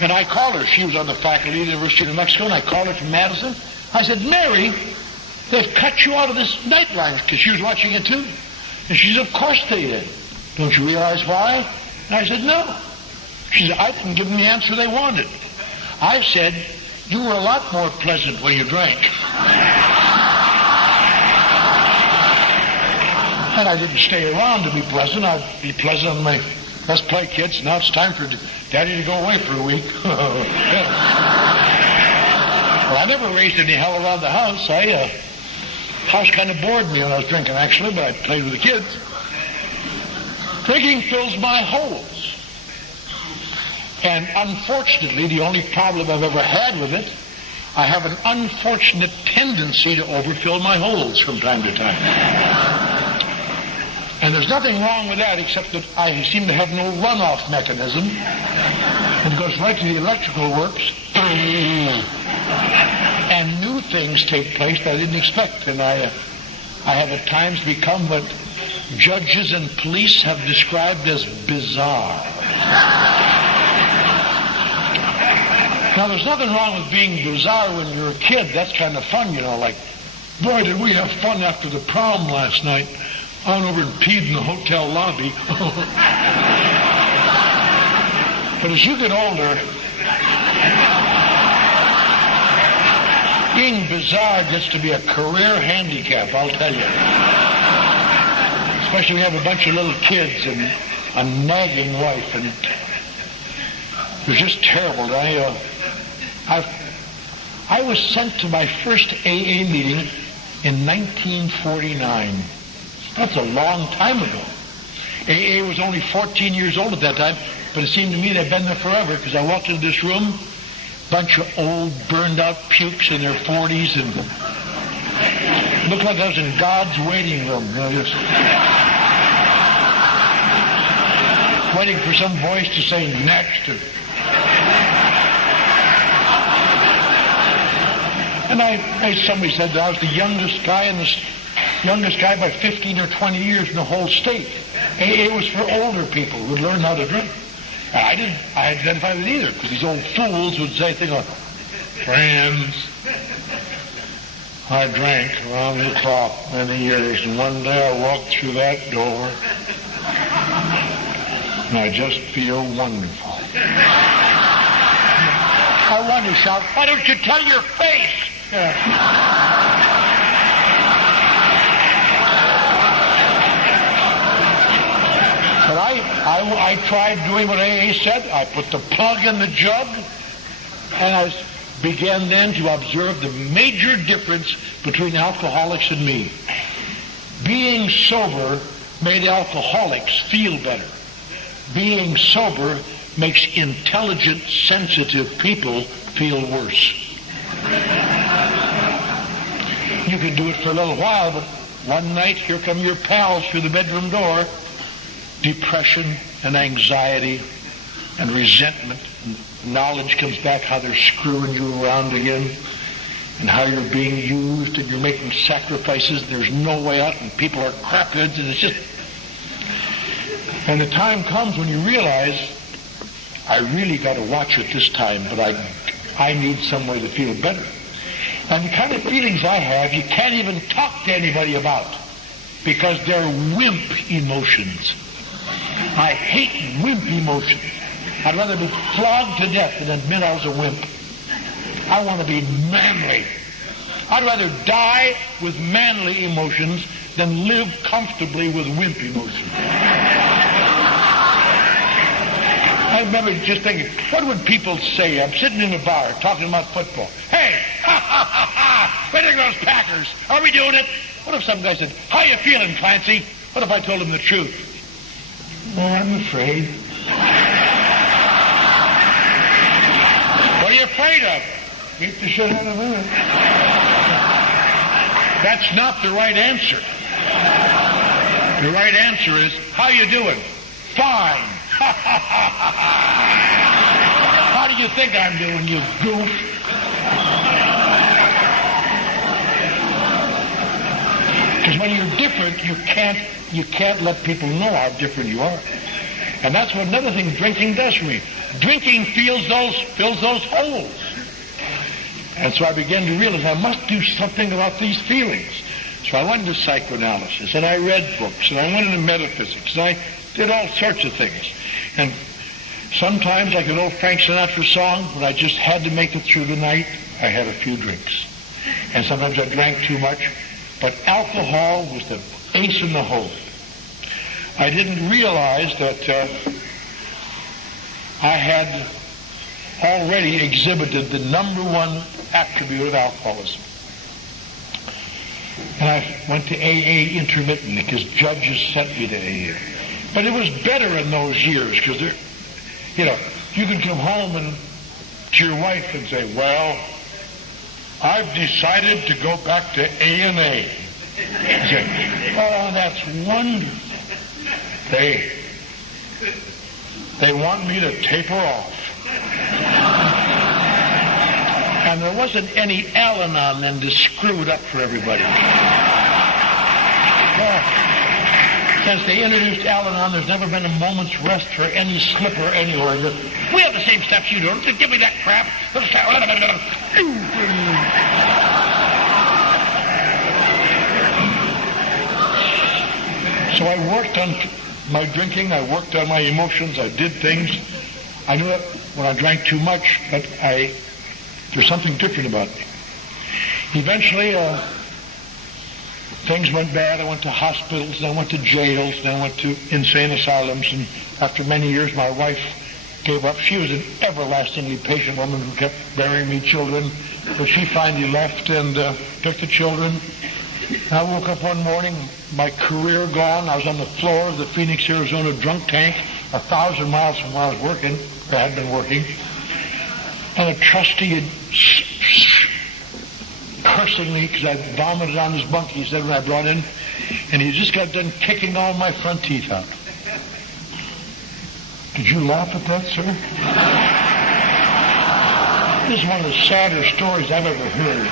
And I called her. She was on the faculty at the University of New Mexico, and I called her from Madison. I said, Mary, they've cut you out of this Nightline, because she was watching it too. And she said, of course they did. Don't you realize why? And I said, no. She said, I didn't give them the answer they wanted. I said, you were a lot more pleasant when you drank. And I didn't stay around to be pleasant. I'd be pleasant on my let's play, kids. Now it's time for Daddy to go away for a week. Well, I never raised any hell around the house. House kind of bored me when I was drinking, actually, but I played with the kids. Drinking fills my holes. And unfortunately, the only problem I've ever had with it, I have an unfortunate tendency to overfill my holes from time to time. And there's nothing wrong with that except that I seem to have no runoff mechanism. It goes right to the electrical works. And new things take place that I didn't expect. And I have at times become what judges and police have described as bizarre. Now, there's nothing wrong with being bizarre when you're a kid. That's kind of fun, like, boy, did we have fun after the prom last night. I went over and peed in the hotel lobby. But as you get older, being bizarre gets to be a career handicap, I'll tell you. Especially when you have a bunch of little kids and a nagging wife, and it was just terrible. I was sent to my first AA meeting in 1949. That's a long time ago. AA was only 14 years old at that time, but it seemed to me they'd been there forever, because I walked into this room, bunch of old, burned-out pukes in their 40s, and it looked like I was in God's waiting room. Just waiting for some voice to say next. And somebody said that I was the youngest guy by 15 or 20 years in the whole state. AA was for older people who would learn how to drink. And I identified with either, because these old fools would say things like, friends, I drank around the clock many years, and one day I walked through that door, and I just feel wonderful. I want to shout, why don't you tell your face? But I tried doing what AA said. I put the plug in the jug, and I began then to observe the major difference between alcoholics and me. Being sober made alcoholics feel better. Being sober makes intelligent, sensitive people feel worse. You can do it for a little while, but one night, here come your pals through the bedroom door. Depression and anxiety and resentment. Knowledge comes back how they're screwing you around again and how you're being used and you're making sacrifices. There's no way out and people are crapheads and it's just... And the time comes when you realize, I really got to watch it this time, but I need some way to feel better. And the kind of feelings I have, you can't even talk to anybody about because they're wimp emotions. I hate wimp emotions. I'd rather be flogged to death than admit I was a wimp. I want to be manly. I'd rather die with manly emotions than live comfortably with wimp emotions. I remember just thinking, what would people say? I'm sitting in a bar talking about football. Hey, where are those Packers? Are we doing it? What if some guy said, how you feeling, Clancy? What if I told him the truth? Oh, I'm afraid. What are you afraid of? Beat the shit out of her. That's not the right answer. The right answer is, how you doing? Fine. How do you think I'm doing, you goof? Because when you're different, you can't let people know how different you are. And that's what another thing drinking does for me. Drinking fills those holes. And so I began to realize I must do something about these feelings. So I went into psychoanalysis, and I read books, and I went into metaphysics, and I did all sorts of things. And sometimes, like an old Frank Sinatra song, when I just had to make it through the night, I had a few drinks. And sometimes I drank too much. But alcohol was the ace in the hole. I didn't realize that I had already exhibited the number one attribute of alcoholism. And I went to AA intermittently because judges sent me to AA. But it was better in those years because, you could come home and to your wife and say, well, I've decided to go back to A&A. Say, oh, that's wonderful. They want me to taper off. And there wasn't any Al-Anon then to screw it up for everybody. Well, since they introduced Al-Anon, there's never been a moment's rest for any slipper anywhere. We have the same steps you do. Just give me that crap. So I worked on my drinking. I worked on my emotions. I did things. I knew that when I drank too much, but there's something different about me. Eventually, things went bad. I went to hospitals, and I went to jails, and I went to insane asylums, and after many years, my wife gave up. She was an everlastingly patient woman who kept bearing me children, but she finally left and took the children. I woke up one morning, my career gone. I was on the floor of the Phoenix, Arizona drunk tank, 1,000 miles from where I was working, or had been working, and a trustee had cursing me because I vomited on his bunk, he said, when I brought in, and he just got done kicking all my front teeth out. Did you laugh at that, sir? This is one of the sadder stories I've ever heard.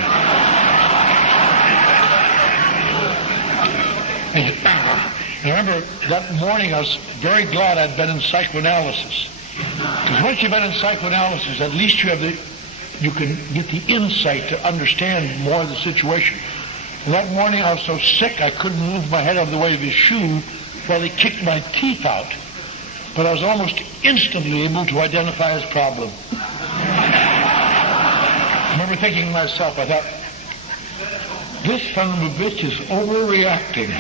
And I remember that morning I was very glad I'd been in psychoanalysis. Because once you've been in psychoanalysis, at least you can get the insight to understand more of the situation. And that morning I was so sick I couldn't move my head out of the way of his shoe while he kicked my teeth out. But I was almost instantly able to identify his problem. I remember thinking to myself, I thought, this son of a bitch is overreacting.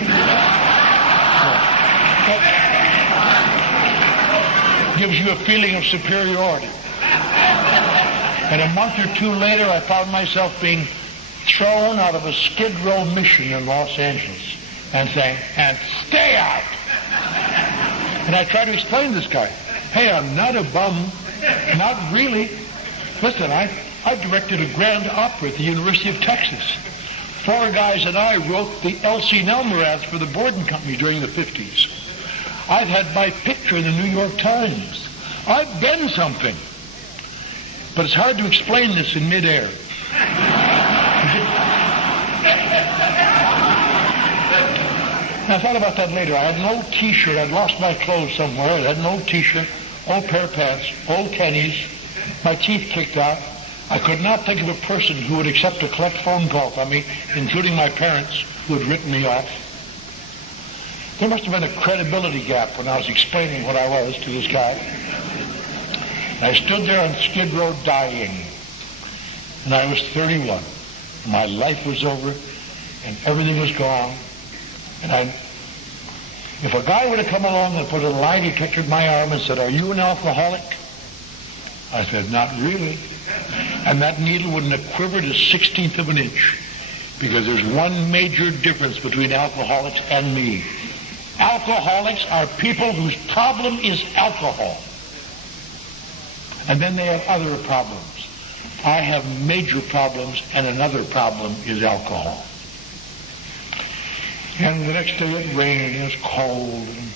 Gives you a feeling of superiority. And a month or two later, I found myself being thrown out of a Skid Row mission in Los Angeles and saying, and stay out. And I tried to explain to this guy, hey, I'm not a bum. Not really. Listen, I directed a grand opera at the University of Texas. 4 guys and I wrote the Elsie Nelmer ads for the Borden Company during the 50s. I've had my picture in the New York Times. I've been something. But it's hard to explain this in midair. I thought about that later. I had an old T-shirt. I'd lost my clothes somewhere. I had an old T-shirt, old pair of pants, old tennies, my teeth kicked out. I could not think of a person who would accept a collect phone call from me, including my parents, who had written me off. There must have been a credibility gap when I was explaining what I was to this guy. I stood there on Skid Row dying, and I was 31. My life was over, and everything was gone. And if a guy would have come along and put a lie detector in my arm and said, are you an alcoholic? I said, not really. And that needle wouldn't have quivered a 16th of an inch, because there's one major difference between alcoholics and me. Alcoholics are people whose problem is alcohol. And then they have other problems. I have major problems, and another problem is alcohol. And the next day it rained, and it was cold. And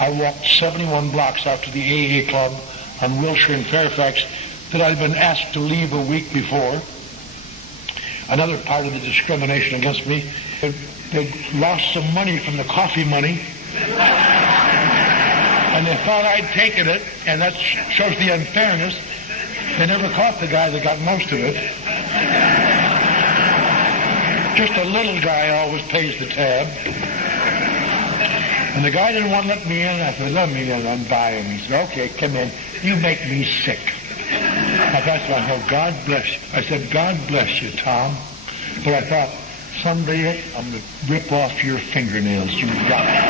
I walked 71 blocks out to the AA club on Wilshire in Fairfax that I'd been asked to leave a week before. Another part of the discrimination against me, they'd lost some money from the coffee money, and they thought I'd taken it, and that shows the unfairness. They never caught the guy that got most of it. Just a little guy always pays the tab. And the guy didn't want to let me in. I said, let me in, I'm buying. He said, okay, come in. You make me sick. I thought, God bless you. I said, God bless you, Tom. But I thought, someday I'm going to rip off your fingernails. You got it.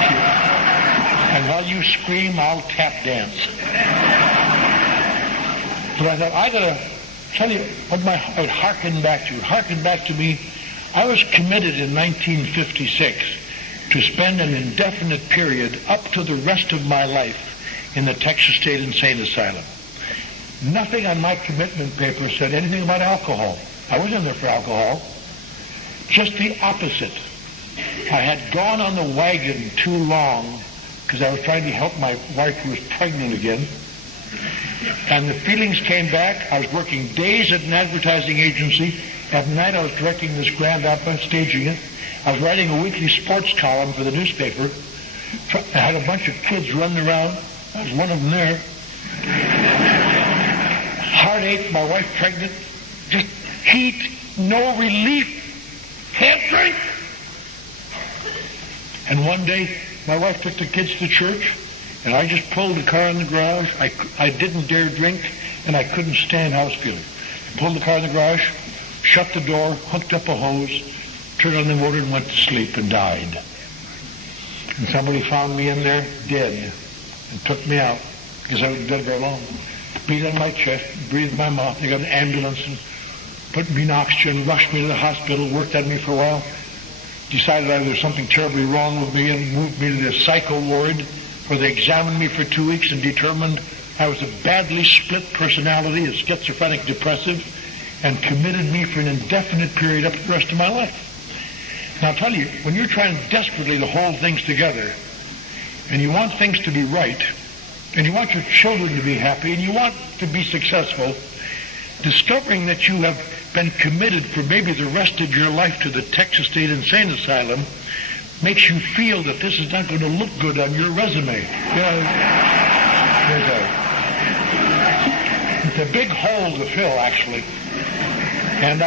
And while you scream, I'll tap dance. But I thought, I got to tell you what it harkened back to. It harkened back to me. I was committed in 1956 to spend an indefinite period up to the rest of my life in the Texas State Insane Asylum. Nothing on my commitment paper said anything about alcohol. I wasn't in there for alcohol. Just the opposite. I had gone on the wagon too long because I was trying to help my wife who was pregnant again. And the feelings came back. I was working days at an advertising agency. At night I was directing this grand opera, staging it. I was writing a weekly sports column for the newspaper. I had a bunch of kids running around. I was one of them there. Heartache, my wife pregnant. Just heat, no relief. Can't drink. And one day, my wife took the kids to church, and I just pulled the car in the garage. I didn't dare drink, and I couldn't stand how I was feeling. I pulled the car in the garage, shut the door, hooked up a hose, turned on the motor, and went to sleep and died. And somebody found me in there dead and took me out because I was dead very long. Beat on my chest, breathed in my mouth. They got an ambulance and put me in oxygen, rushed me to the hospital, worked on me for a while, decided there was something terribly wrong with me and moved me to the psycho ward where they examined me for 2 weeks and determined I was a badly split personality, a schizophrenic depressive, and committed me for an indefinite period up to the rest of my life. Now I'll tell you, when you're trying desperately to hold things together and you want things to be right and you want your children to be happy and you want to be successful, discovering that you have been committed for maybe the rest of your life to the Texas State Insane Asylum makes you feel that this is not going to look good on your resume. It's a big hole to fill, actually. And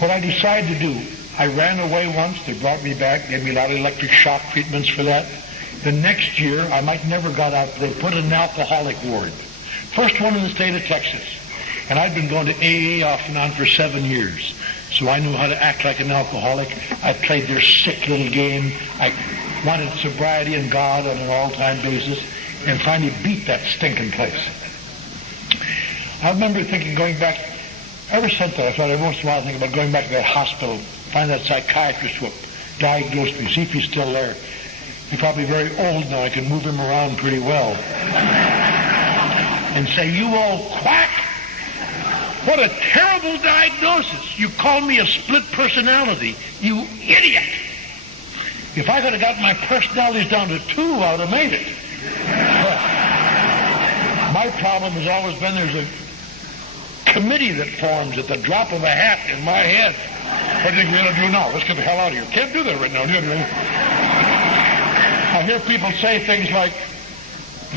what I decided to do, I ran away once. They brought me back, gave me a lot of electric shock treatments for that. The next year, I might never got out. They put in an alcoholic ward. First one in the state of Texas. And I'd been going to AA off and on for 7 years. So I knew how to act like an alcoholic. I played their sick little game. I wanted sobriety and God on an all-time basis. And finally beat that stinking place. I remember thinking, going back, ever since that, I thought every once in a while I think about going back to that hospital, find that psychiatrist who diagnosed me, see if he's still there. He's probably very old now. I can move him around pretty well. And say, you old quack! What a terrible diagnosis! You called me a split personality. You idiot! If I could have gotten my personalities down to 2, I would have made it. Well, my problem has always been there's a committee that forms at the drop of a hat in my head. What do you think we're going to do now? Let's get the hell out of here. Can't do that right now, do you? I hear people say things like,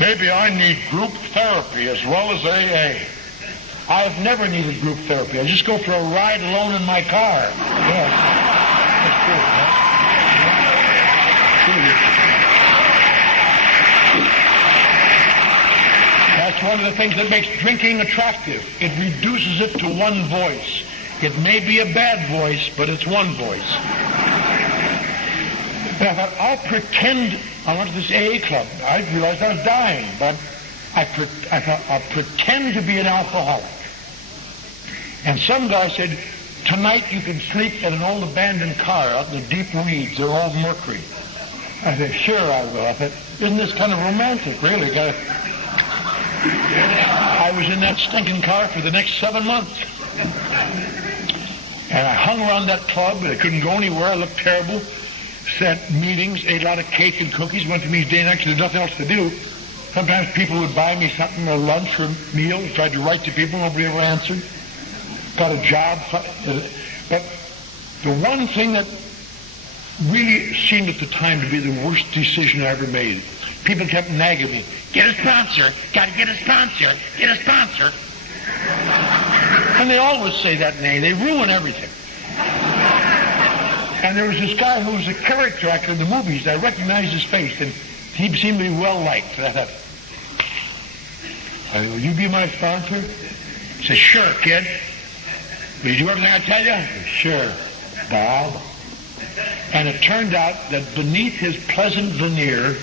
maybe I need group therapy as well as AA. I've never needed group therapy. I just go for a ride alone in my car. Yes. That's true. That's one of the things that makes drinking attractive. It reduces it to one voice. It may be a bad voice, but it's one voice. And I thought, I'll pretend I went to this AA club. I realized I was dying, but I thought, I'll pretend to be an alcoholic. And some guy said, tonight you can sleep in an old abandoned car out in the deep weeds. They're all mercury. I said, sure I will. I thought, isn't this kind of romantic, really? I was in that stinking car for the next 7 months. And I hung around that club, and I couldn't go anywhere. I looked terrible. Sat meetings, ate a lot of cake and cookies, went to meetings day and night because there's nothing else to do. Sometimes people would buy me something, or lunch or a meal, tried to write to people, nobody ever answered. Got a job. But the one thing that really seemed at the time to be the worst decision I ever made, people kept nagging me, get a sponsor, got to get a sponsor, get a sponsor. And they always say that name. They ruin everything. And there was this guy who was a character actor in the movies. I recognized his face, and he seemed to be well-liked. And I thought, will you be my sponsor? He said, sure, kid. Will you do everything I tell you? I said, sure, Bob. And it turned out that beneath his pleasant veneer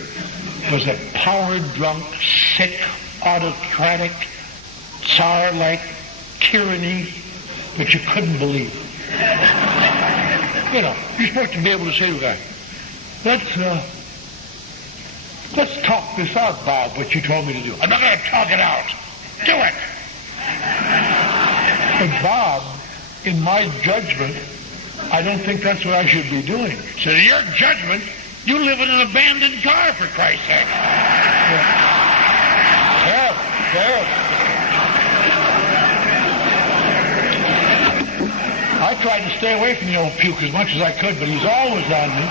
was a power-drunk, sick, autocratic, Tsar-like tyranny that you couldn't believe. You know, you're supposed to be able to say to a guy, let's talk this out, Bob, what you told me to do. I'm not going to talk it out. Do it. But Bob, in my judgment, I don't think that's what I should be doing. So your judgment, you live in an abandoned car, for Christ's sake. Yeah. I tried to stay away from the old puke as much as I could, but he's always on me.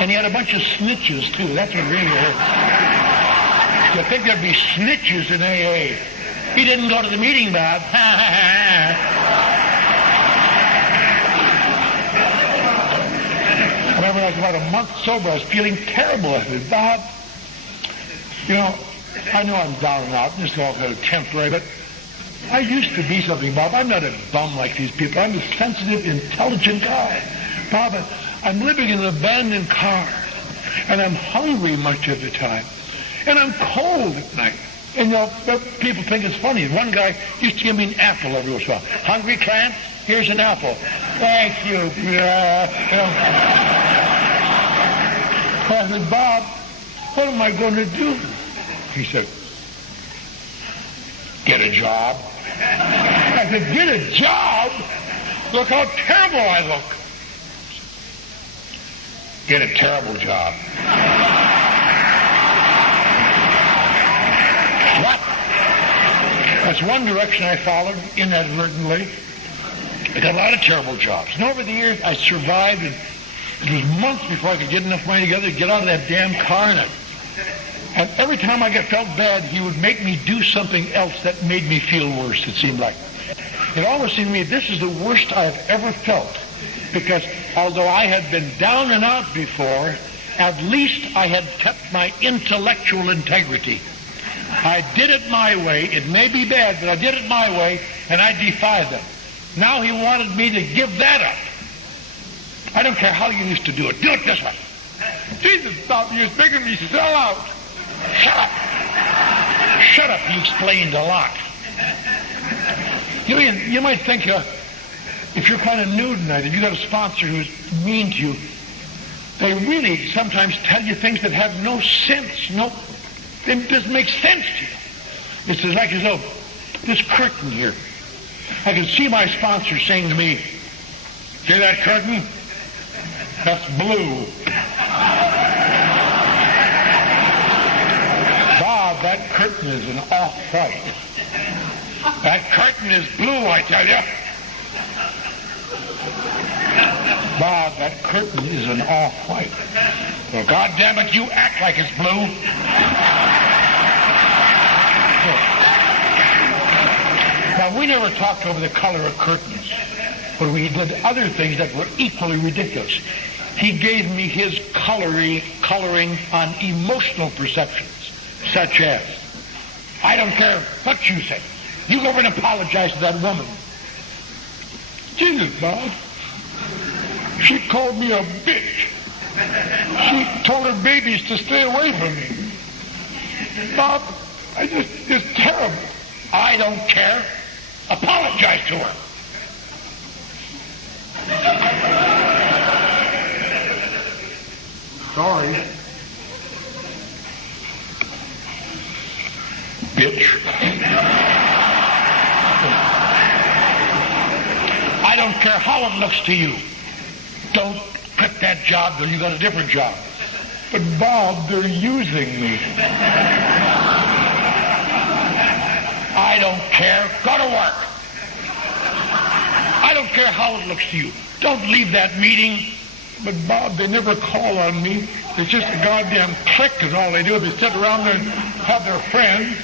And he had a bunch of snitches, too. That's what really hurt. You'd think there'd be snitches in AA. He didn't go to the meeting, Bob. I remember I was about a month sober. I was feeling terrible. I said, Bob, you know, I know I'm down and out, and this is all kind of temporary, but I used to be something, Bob. I'm not a bum like these people. I'm a sensitive, intelligent guy. Bob, I'm living in an abandoned car, and I'm hungry much of the time, and I'm cold at night. And, you know, people think it's funny. One guy used to give me an apple every once in a while. Hungry, Clance? Here's an apple. Thank you. You know. I said, Bob, what am I going to do? He said, get a job. I said, get a job? Look how terrible I look. Get a terrible job. What? That's one direction I followed inadvertently. I got a lot of terrible jobs. And over the years, I survived, and it was months before I could get enough money together to get out of that damn car. And every time I felt bad, he would make me do something else that made me feel worse, it seemed like. It always seemed to me this is the worst I've ever felt. Because although I had been down and out before, at least I had kept my intellectual integrity. I did it my way. It may be bad, but I did it my way, and I defied them. Now he wanted me to give that up. I don't care how you used to do it. Do it this way. Jesus, Bob, you're making me sell out. Shut up. Shut up, he explained a lot. You might think if you're kind of new tonight, if you got a sponsor who's mean to you, they really sometimes tell you things that have no sense. It doesn't make sense to you. It's like as though this curtain here. I can see my sponsor saying to me, see that curtain? That's blue. Bob, that curtain is an off-white. That curtain is blue, I tell you. Bob, that curtain is an off-white. Well, God damn it, you act like it's blue. Now, we never talked over the color of curtains, but we did other things that were equally ridiculous. He gave me his coloring on emotional perceptions, such as, I don't care what you say. You go over and apologize to that woman. Jesus, Bob. She called me a bitch. She told her babies to stay away from me. Bob, it's terrible. I don't care. Apologize to her. Sorry. Bitch. I don't care how it looks to you. Don't quit that job till you got a different job. But Bob, they're using me. I don't care. Go to work. I don't care how it looks to you. Don't leave that meeting. But Bob, they never call on me. It's just a goddamn clique is all they do. They sit around there and have their friends.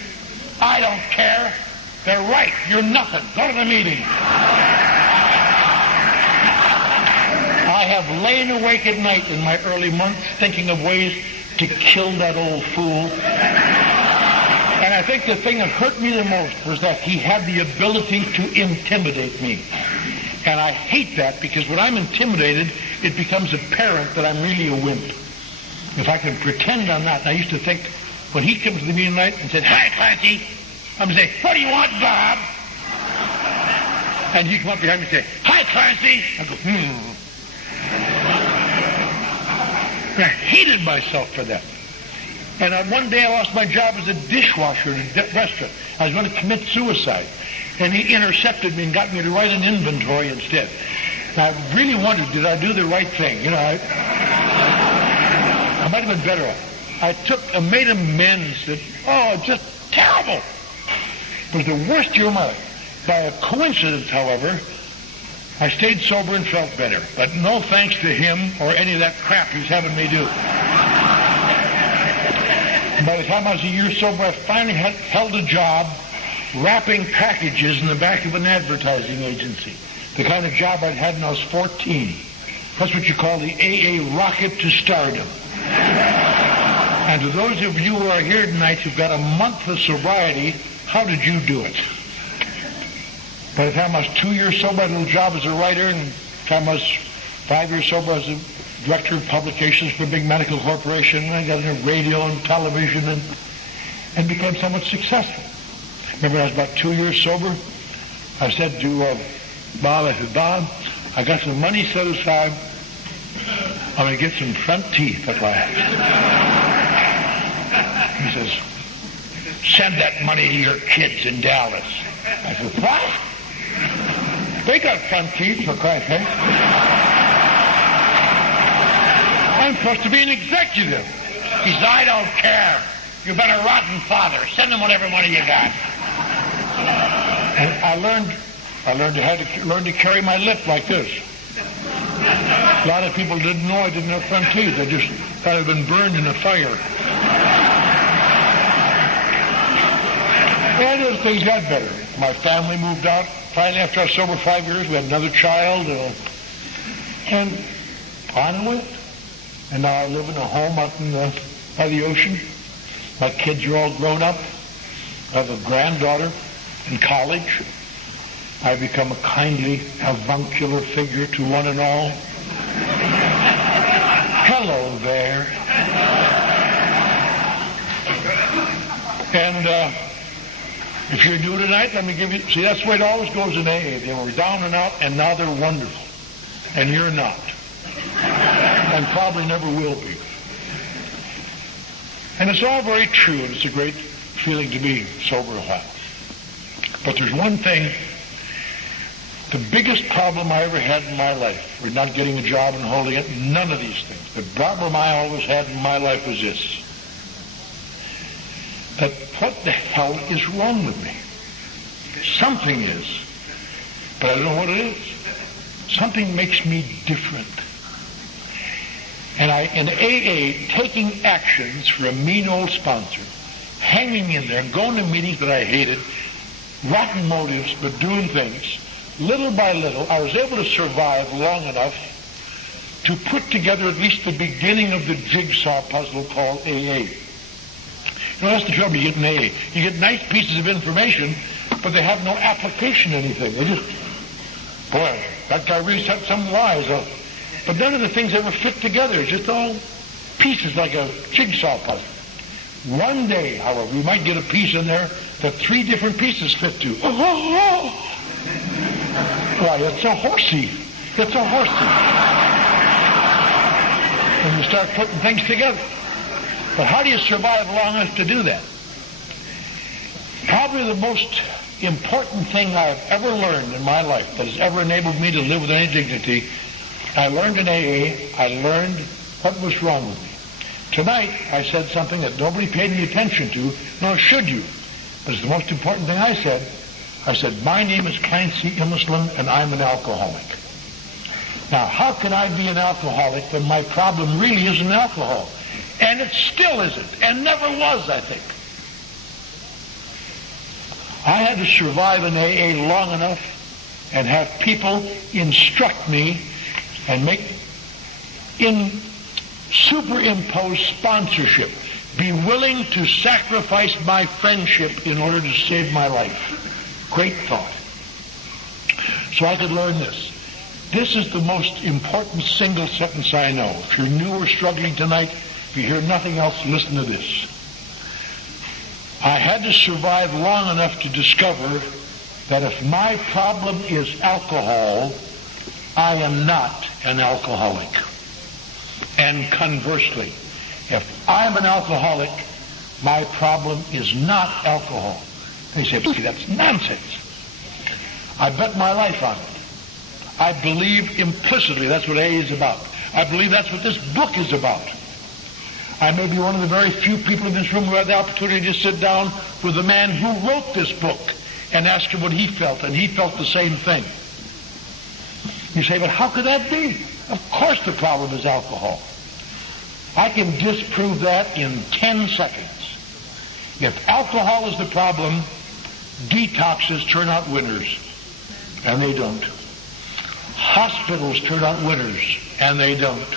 I don't care. They're right. You're nothing. Go to the meeting. I have lain awake at night in my early months thinking of ways to kill that old fool. And I think the thing that hurt me the most was that he had the ability to intimidate me. And I hate that because when I'm intimidated, it becomes apparent that I'm really a wimp. If I can pretend I'm not. And I used to think when he comes to the meeting tonight and said, hi, Clancy, I'm going to say, what do you want, Bob? And he'd come up behind me and say, hi, Clancy. I go, I hated myself for that. And one day I lost my job as a dishwasher in a restaurant. I was going to commit suicide. And he intercepted me and got me to write an inventory instead. And I really wondered, did I do the right thing? You know, I might have been better off. I made amends that, just terrible. It was the worst year of my life. By a coincidence, however, I stayed sober and felt better, but no thanks to him or any of that crap he's having me do. By the time I was a year sober, I finally held a job wrapping packages in the back of an advertising agency, the kind of job I'd had when I was 14. That's what you call the AA rocket to stardom. And to those of you who are here tonight who've got a month of sobriety, how did you do it? By the time I was 2 years sober, I had a little job as a writer, and by the time I was 5 years sober, I was a director of publications for a big medical corporation, and I got into radio and television and became somewhat successful. Remember, when I was about 2 years sober, I said to Bob, Bob, I got some money set aside. I'm going to get some front teeth at last. He says, send that money to your kids in Dallas. I said, what? They got front teeth, for Christ's sake. I'm supposed to be an executive. He said, I don't care. You've been a rotten father. Send them whatever money you got. And I learned I learned to carry my lip like this. A lot of people didn't know I didn't have front teeth. I just thought I'd been burned in a fire. And as things got better, my family moved out. Finally, after I was sober 5 years, we had another child, and on and went. And now I live in a home out by the ocean. My kids are all grown up. I have a granddaughter in college. I've become a kindly, avuncular figure to one and all. Hello there. And if you're new tonight, let me give you... See, that's the way it always goes in AA. They were down and out, and now they're wonderful. And you're not. And probably never will be. And it's all very true, and it's a great feeling to be sober a while. But there's one thing, the biggest problem I ever had in my life, was not getting a job and holding it, none of these things. The problem I always had in my life was this, that what the hell is wrong with me? Something is, but I don't know what it is. Something makes me different. And in AA, taking actions for a mean old sponsor, hanging in there, going to meetings that I hated, rotten motives, but doing things, little by little, I was able to survive long enough to put together at least the beginning of the jigsaw puzzle called AA. You know, that's the trouble you get in AA. You get nice pieces of information, but they have no application to anything. They just, boy, that guy really said some lies. But none of the things ever fit together. It's just all pieces like a jigsaw puzzle. One day, however, we might get a piece in there that 3 different pieces fit to. Why, it's a horsey. It's a horsey. And you start putting things together. But how do you survive long enough to do that? Probably the most important thing I've ever learned in my life that has ever enabled me to live with any dignity, I learned in AA, I learned what was wrong with me. Tonight, I said something that nobody paid any attention to, nor should you. But it's the most important thing I said. I said, my name is Clancy Immisland, and I'm an alcoholic. Now, how can I be an alcoholic when my problem really isn't alcohol? And it still isn't, and never was, I think. I had to survive in AA long enough and have people instruct me and superimpose sponsorship, be willing to sacrifice my friendship in order to save my life. Great thought. So I could learn this. This is the most important single sentence I know. If you're new or struggling tonight, if you hear nothing else, listen to this. I had to survive long enough to discover that if my problem is alcohol, I am not an alcoholic. And conversely, if I'm an alcoholic, my problem is not alcohol. They say, see, that's nonsense. I bet my life on it. I believe implicitly that's what AA is about. I believe that's what this book is about. I may be one of the very few people in this room who had the opportunity to sit down with the man who wrote this book and ask him what he felt, and he felt the same thing. You say, but how could that be? Of course the problem is alcohol. I can disprove that in 10 seconds. If alcohol is the problem, detoxes turn out winners, and they don't. Hospitals turn out winners, and they don't.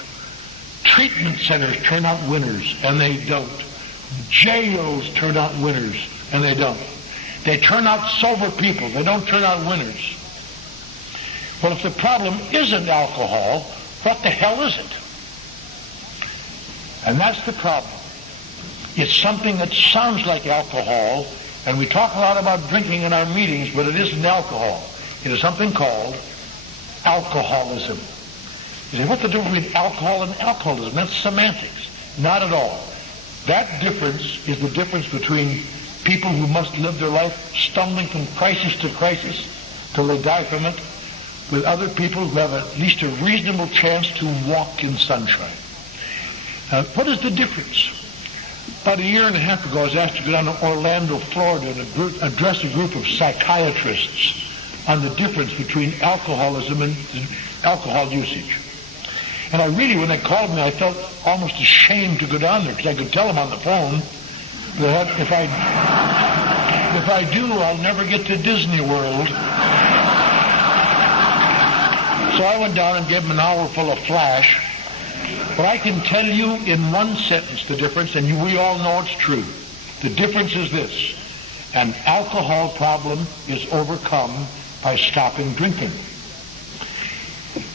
Treatment centers turn out winners, and they don't. Jails turn out winners, and they don't. They turn out sober people. They don't turn out winners. Well, if the problem isn't alcohol, what the hell is it? And that's the problem. It's something that sounds like alcohol, and we talk a lot about drinking in our meetings, but it isn't alcohol. It is something called alcoholism. You say, what's the difference between alcohol and alcoholism? That's semantics. Not at all. That difference is the difference between people who must live their life stumbling from crisis to crisis till they die from it, with other people who have at least a reasonable chance to walk in sunshine. Now, what is the difference? About a year and a half ago, I was asked to go down to Orlando, Florida, and address a group of psychiatrists on the difference between alcoholism and alcohol usage. And I really, when they called me, I felt almost ashamed to go down there because I could tell them on the phone that if I do, I'll never get to Disney World. So I went down and gave them an hour full of flash. But I can tell you in one sentence the difference, and we all know it's true. The difference is this: an alcohol problem is overcome by stopping drinking.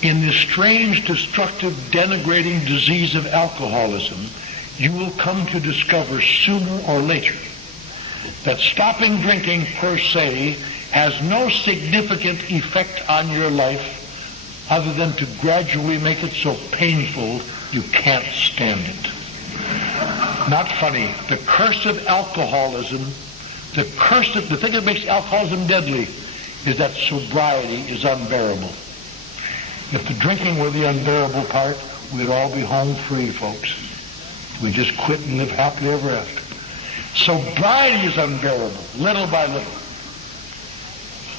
In this strange, destructive, denigrating disease of alcoholism, you will come to discover sooner or later that stopping drinking per se has no significant effect on your life other than to gradually make it so painful you can't stand it. Not funny. The curse of alcoholism, the thing that makes alcoholism deadly is that sobriety is unbearable. If the drinking were the unbearable part, we'd all be home free, folks. We just quit and live happily ever after. Sobriety is unbearable, little by little.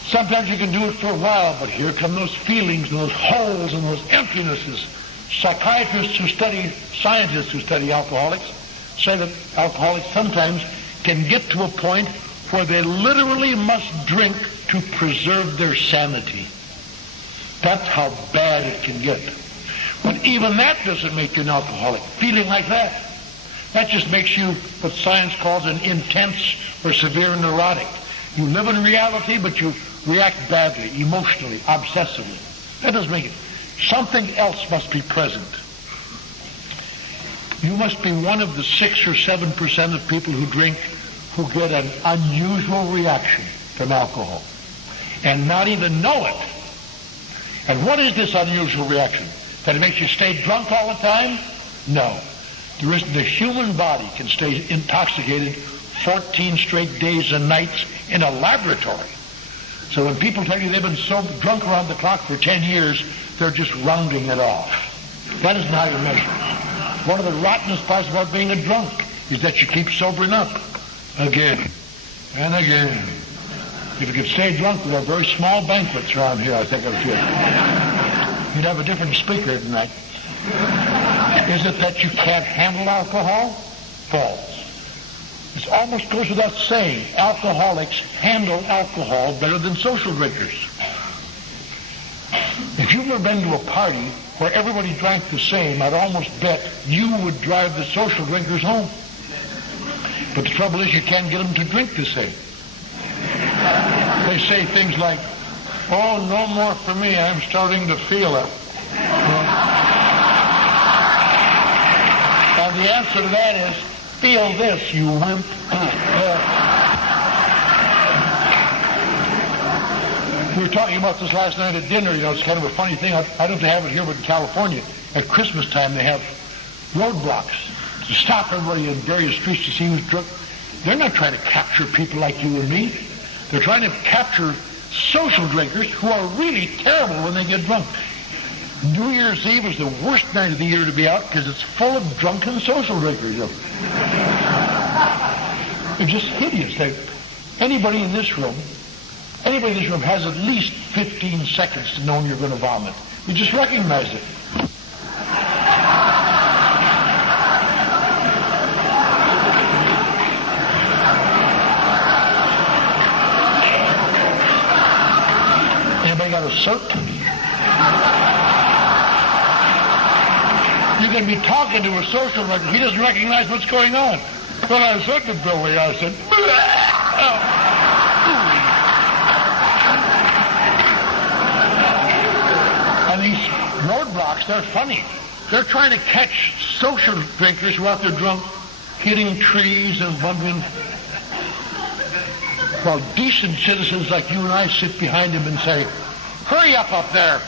Sometimes you can do it for a while, but here come those feelings and those holes and those emptinesses. Scientists who study alcoholics say that alcoholics sometimes can get to a point where they literally must drink to preserve their sanity. That's how bad it can get. But even that doesn't make you an alcoholic. Feeling like that just makes you what science calls an intense or severe neurotic. You live in reality, but you react badly, emotionally, obsessively. That doesn't make it. Something else must be present. You must be one of the 6 or 7% of people who drink who get an unusual reaction from alcohol and not even know it. And what is this unusual reaction? That it makes you stay drunk all the time? No. The human body can stay intoxicated 14 straight days and nights in a laboratory. So when people tell you they've been so drunk around the clock for 10 years, they're just rounding it off. That isn't how you measure. One of the rottenest parts about being a drunk is that you keep sobering up again and again. If you could stay drunk, we'd have very small banquets around here, I think I should. You'd have a different speaker tonight. Is it that you can't handle alcohol? False. It almost goes without saying, alcoholics handle alcohol better than social drinkers. If you've ever been to a party where everybody drank the same, I'd almost bet you would drive the social drinkers home. But the trouble is you can't get them to drink the same. They say things like, "Oh, no more for me, I'm starting to feel it." And the answer to that is, feel this, you wimp. We were talking about this last night at dinner. You know, it's kind of a funny thing. I don't have it here, but in California, at Christmas time, they have roadblocks to stop everybody in various streets to see who's drunk. They're not trying to capture people like you and me. They're trying to capture social drinkers who are really terrible when they get drunk. New Year's Eve is the worst night of the year to be out because it's full of drunken social drinkers. You know. They're just hideous. Anybody in this room has at least 15 seconds to know when you're going to vomit. You just recognize it. Anybody got a cert? You can be talking to a social worker. He doesn't recognize what's going on. Well, I said to Billy, I said, and these roadblocks, they're funny. They're trying to catch social drinkers who are out there drunk, hitting trees and bumping. While decent citizens like you and I sit behind him and say, "Hurry up there."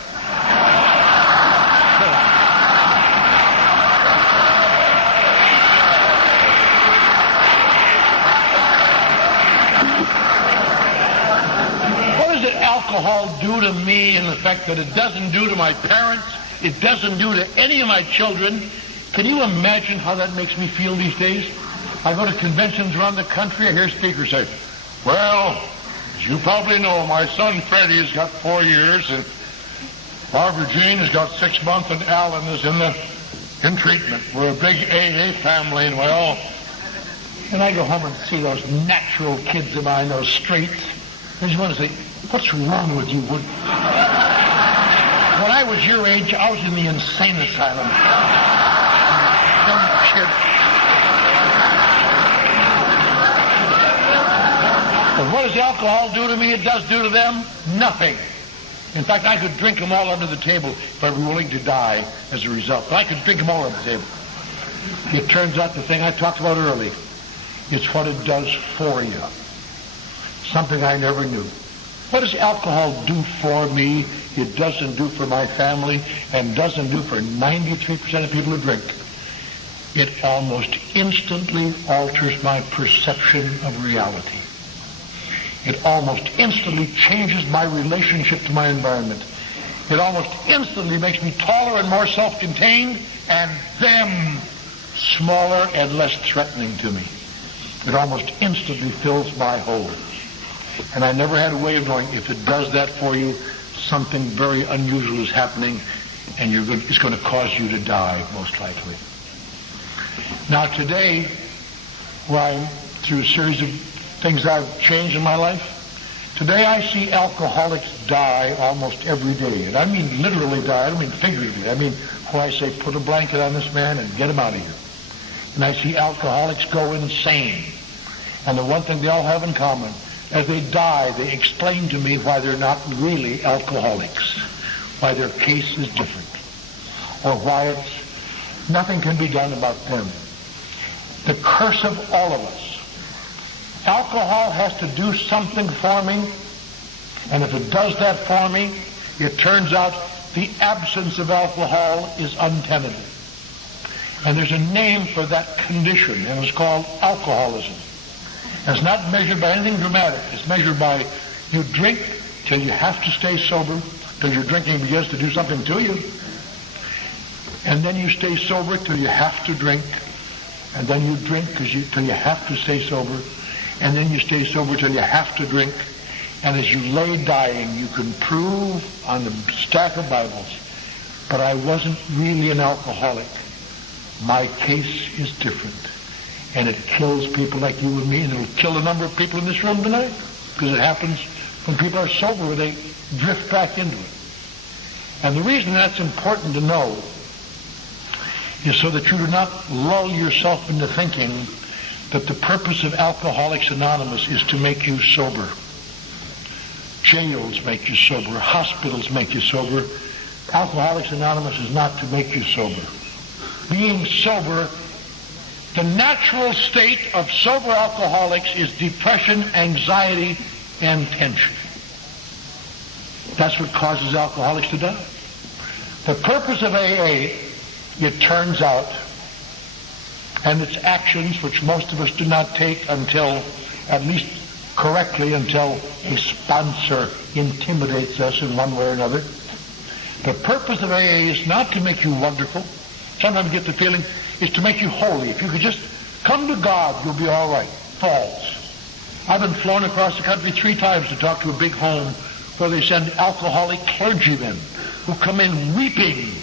Alcohol do to me in the fact that it doesn't do to my parents, it doesn't do to any of my children. Can you imagine how that makes me feel these days? I go to conventions around the country, I hear speakers say, "Well, As you probably know, my son Freddie has got 4 years, and Barbara Jean has got 6 months, and Alan is in treatment. We're a big AA family, and well, and I go home and see those natural kids of mine, those streets. I just want to say, what's wrong with you? When I was your age, I was in the insane asylum. Young kid. But what does alcohol do to me? It does do to them nothing. In fact, I could drink them all under the table if I were willing to die as a result. But I could drink them all under the table. It turns out the thing I talked about earlier, it's what it does for you. Something I never knew. What does alcohol do for me? It doesn't do for my family and doesn't do for 93% of people who drink. It almost instantly alters my perception of reality. It almost instantly changes my relationship to my environment. It almost instantly makes me taller and more self-contained, and them smaller and less threatening to me. It almost instantly fills my hole. And I never had a way of knowing if it does that for you, something very unusual is happening, and it's going to cause you to die, most likely. Now today, where I'm through a series of things I've changed in my life, today I see alcoholics die almost every day. And I mean literally die. I don't mean figuratively. I mean when I say put a blanket on this man and get him out of here. And I see alcoholics go insane. And the one thing they all have in common, as they die, they explain to me why they're not really alcoholics, why their case is different, or why nothing can be done about them. The curse of all of us. Alcohol has to do something for me, and if it does that for me, it turns out the absence of alcohol is untenable. And there's a name for that condition, and it's called alcoholism. And it's not measured by anything dramatic. It's measured by you drink till you have to stay sober, till your drinking begins to do something to you. And then you stay sober till you have to drink. And then you drink till you have to stay sober. And then you stay sober till you have to drink. And as you lay dying, you can prove on the stack of Bibles, but I wasn't really an alcoholic. My case is different. And it kills people like you and me, and it'll kill a number of people in this room tonight, because it happens when people are sober, they drift back into it. And the reason that's important to know is so that you do not lull yourself into thinking that the purpose of Alcoholics Anonymous is to make you sober. Jails make you sober. Hospitals make you sober. Alcoholics Anonymous is not to make you sober. Being sober, the natural state of sober alcoholics is depression, anxiety, and tension. That's what causes alcoholics to die. The purpose of AA, it turns out, and its actions, which most of us do not take until, at least correctly, until a sponsor intimidates us in one way or another. The purpose of AA is not to make you wonderful. Sometimes you get the feeling it's to make you holy. If you could just come to God, you'll be all right. False. I've been flown across the country 3 times to talk to a big home where they send alcoholic clergymen who come in weeping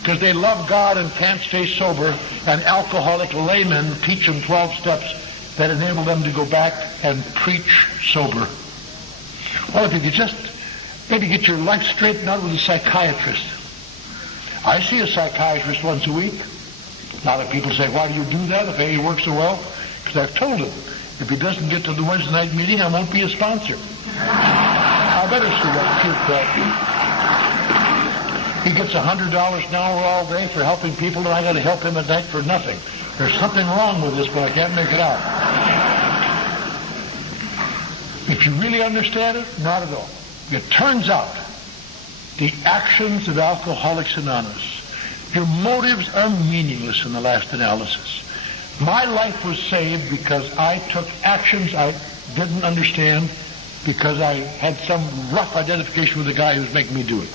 because they love God and can't stay sober, and alcoholic laymen teach them 12 steps that enable them to go back and preach sober. Well, if you could just maybe get your life straightened out with a psychiatrist. I see a psychiatrist once a week. A lot of people say, why do you do that if AA works so well? Because I've told him, if he doesn't get to the Wednesday night meeting, I won't be a sponsor. I better see that cute. He gets $100 an hour all day for helping people, and I got to help him at night for nothing. There's something wrong with this, but I can't make it out. If you really understand it, not at all. It turns out the actions of Alcoholics Anonymous, your motives are meaningless in the last analysis. My life was saved because I took actions I didn't understand, because I had some rough identification with the guy who was making me do it.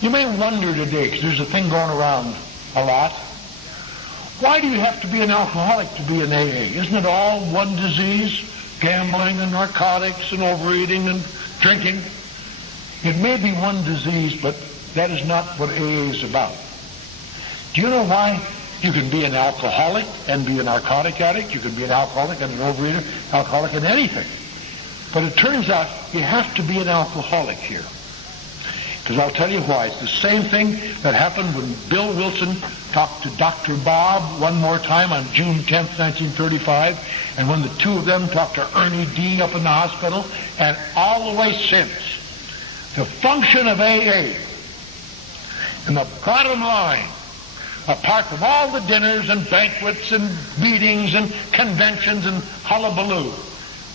You may wonder today, because there's a thing going around a lot, why do you have to be an alcoholic to be an AA? Isn't it all one disease? gambling and narcotics and overeating and drinking. It may be one disease, but that is not what AA is about. Do you know why? You can be an alcoholic and be a narcotic addict. You can be an alcoholic and an overeater, alcoholic in anything. But it turns out you have to be an alcoholic here. Because I'll tell you why. It's the same thing that happened when Bill Wilson talked to Dr. Bob one more time on June 10th, 1935, and when the two of them talked to Ernie D. up in the hospital, and all the way since. The function of AA, and the bottom line, apart from all the dinners and banquets and meetings and conventions and hullabaloo,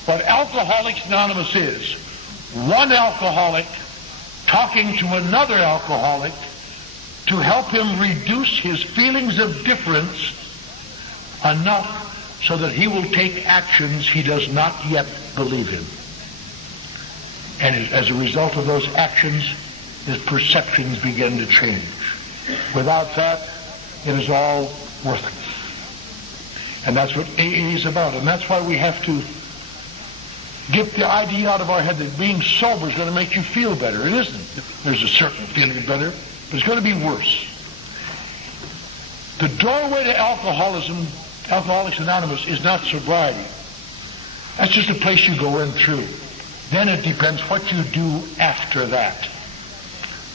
what Alcoholics Anonymous is, one alcoholic talking to another alcoholic to help him reduce his feelings of difference enough so that he will take actions he does not yet believe in. And as a result of those actions, his perceptions begin to change. Without that, it is all worthless. And that's what AA is about. And that's why we have to get the idea out of our head that being sober is going to make you feel better. It isn't. There's a certain feeling better, but it's going to be worse. The doorway to alcoholism, Alcoholics Anonymous, is not sobriety. That's just a place you go in through. Then it depends what you do after that.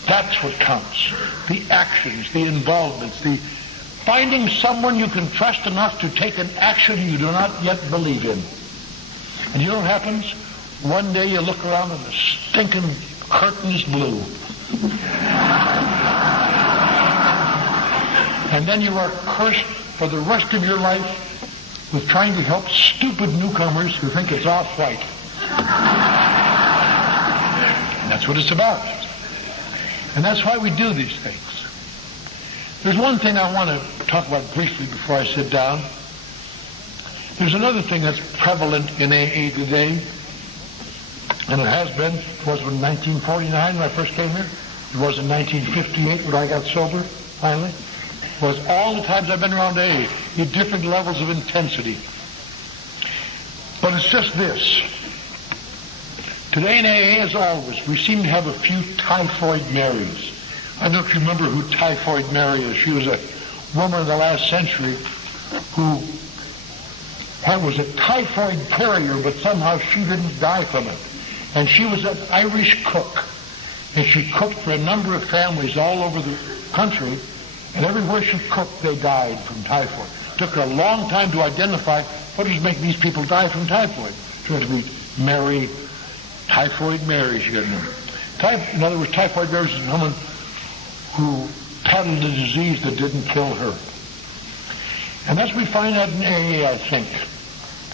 That's what counts. The actions, the involvements, the finding someone you can trust enough to take an action you do not yet believe in. And you know what happens? One day you look around and the stinking curtain is blue. And then you are cursed for the rest of your life with trying to help stupid newcomers who think it's off-white. And that's what it's about. And that's why we do these things. There's one thing I want to talk about briefly before I sit down. There's another thing that's prevalent in AA today, and it has been. It was in 1949 when I first came here. It was in 1958 when I got sober, finally. It was all the times I've been around AA, in different levels of intensity. But it's just this. Today in AA, as always, we seem to have a few typhoid Marys. I don't know if you remember who Typhoid Mary is. She was a woman in the last century who was a typhoid carrier, but somehow she didn't die from it. And she was an Irish cook. And she cooked for a number of families all over the country, and everywhere she cooked, they died from typhoid. It took her a long time to identify what was making these people die from typhoid. Turned to be Mary, Typhoid Mary, she got a name. In other words, Typhoid Mary is a woman who peddled a disease that didn't kill her. And that's we find out in AA, I think.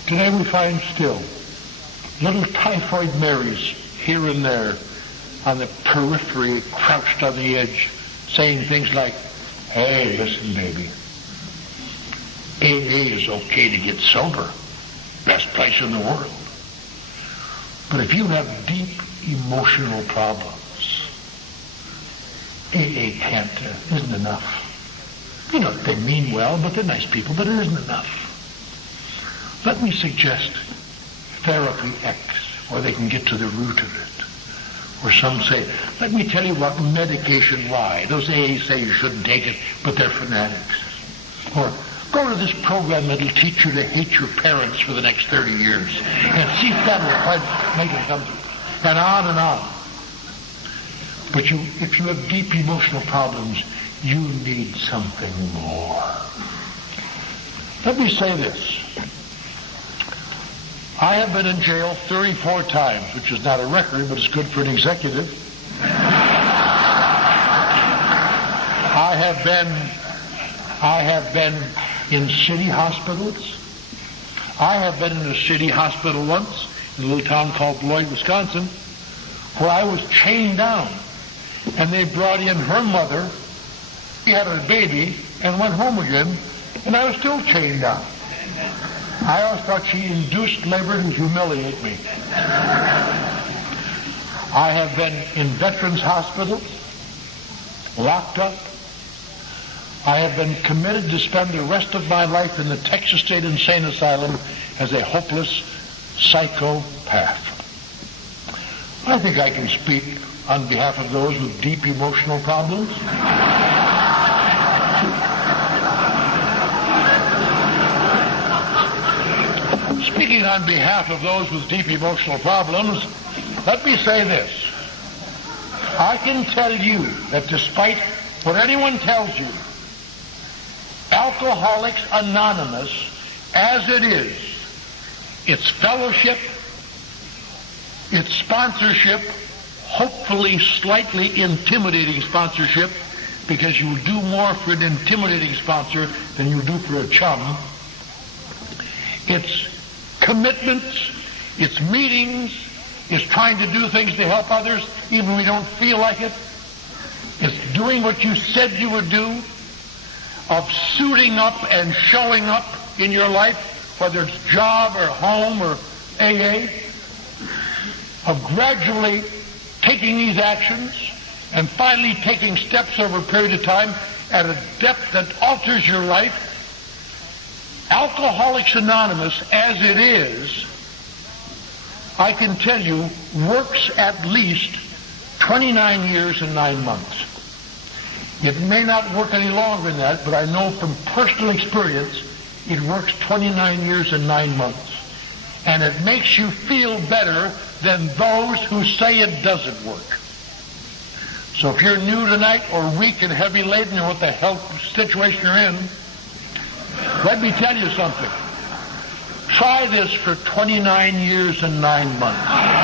Today we find still little Typhoid Marys here and there on the periphery, crouched on the edge, saying things like, "Hey, listen, baby, AA is okay to get sober. Best place in the world. But if you have deep emotional problems, AA isn't enough. You know, they mean well, but they're nice people, but it isn't enough. Let me suggest therapy X, or they can get to the root of it. Or some say, let me tell you what, medication Y. Those AAs say you shouldn't take it, but they're fanatics. Or go to this program that'll teach you to hate your parents for the next 30 years. And see if that'll make it come. And on and on. But if you have deep emotional problems, you need something more. Let me say this. I have been in jail 34 times, which is not a record, but it's good for an executive. I have been in city hospitals. I have been in a city hospital once, in a little town called Lloyd, Wisconsin, where I was chained down. And they brought in her mother. She had her baby and went home again, and I was still chained down. I always thought she induced labor to humiliate me. I have been in veterans' hospitals, locked up. I have been committed to spend the rest of my life in the Texas State Insane Asylum as a hopeless psychopath. I think I can speak on behalf of those with deep emotional problems. Speaking on behalf of those with deep emotional problems, let me say this. I can tell you that despite what anyone tells you, Alcoholics Anonymous, as it is, its fellowship, its sponsorship, hopefully slightly intimidating sponsorship, because you do more for an intimidating sponsor than you do for a chum, its commitments, its meetings, its trying to do things to help others even when we don't feel like it, it's doing what you said you would do, of suiting up and showing up in your life, whether it's job or home or AA, of gradually taking these actions and finally taking steps over a period of time at a depth that alters your life. Alcoholics Anonymous, as it is, I can tell you, works at least 29 years and 9 months. It may not work any longer than that, but I know from personal experience it works 29 years and 9 months. And it makes you feel better than those who say it doesn't work. So if you're new tonight or weak and heavy laden or what the hell situation you're in, let me tell you something. Try this for 29 years and 9 months.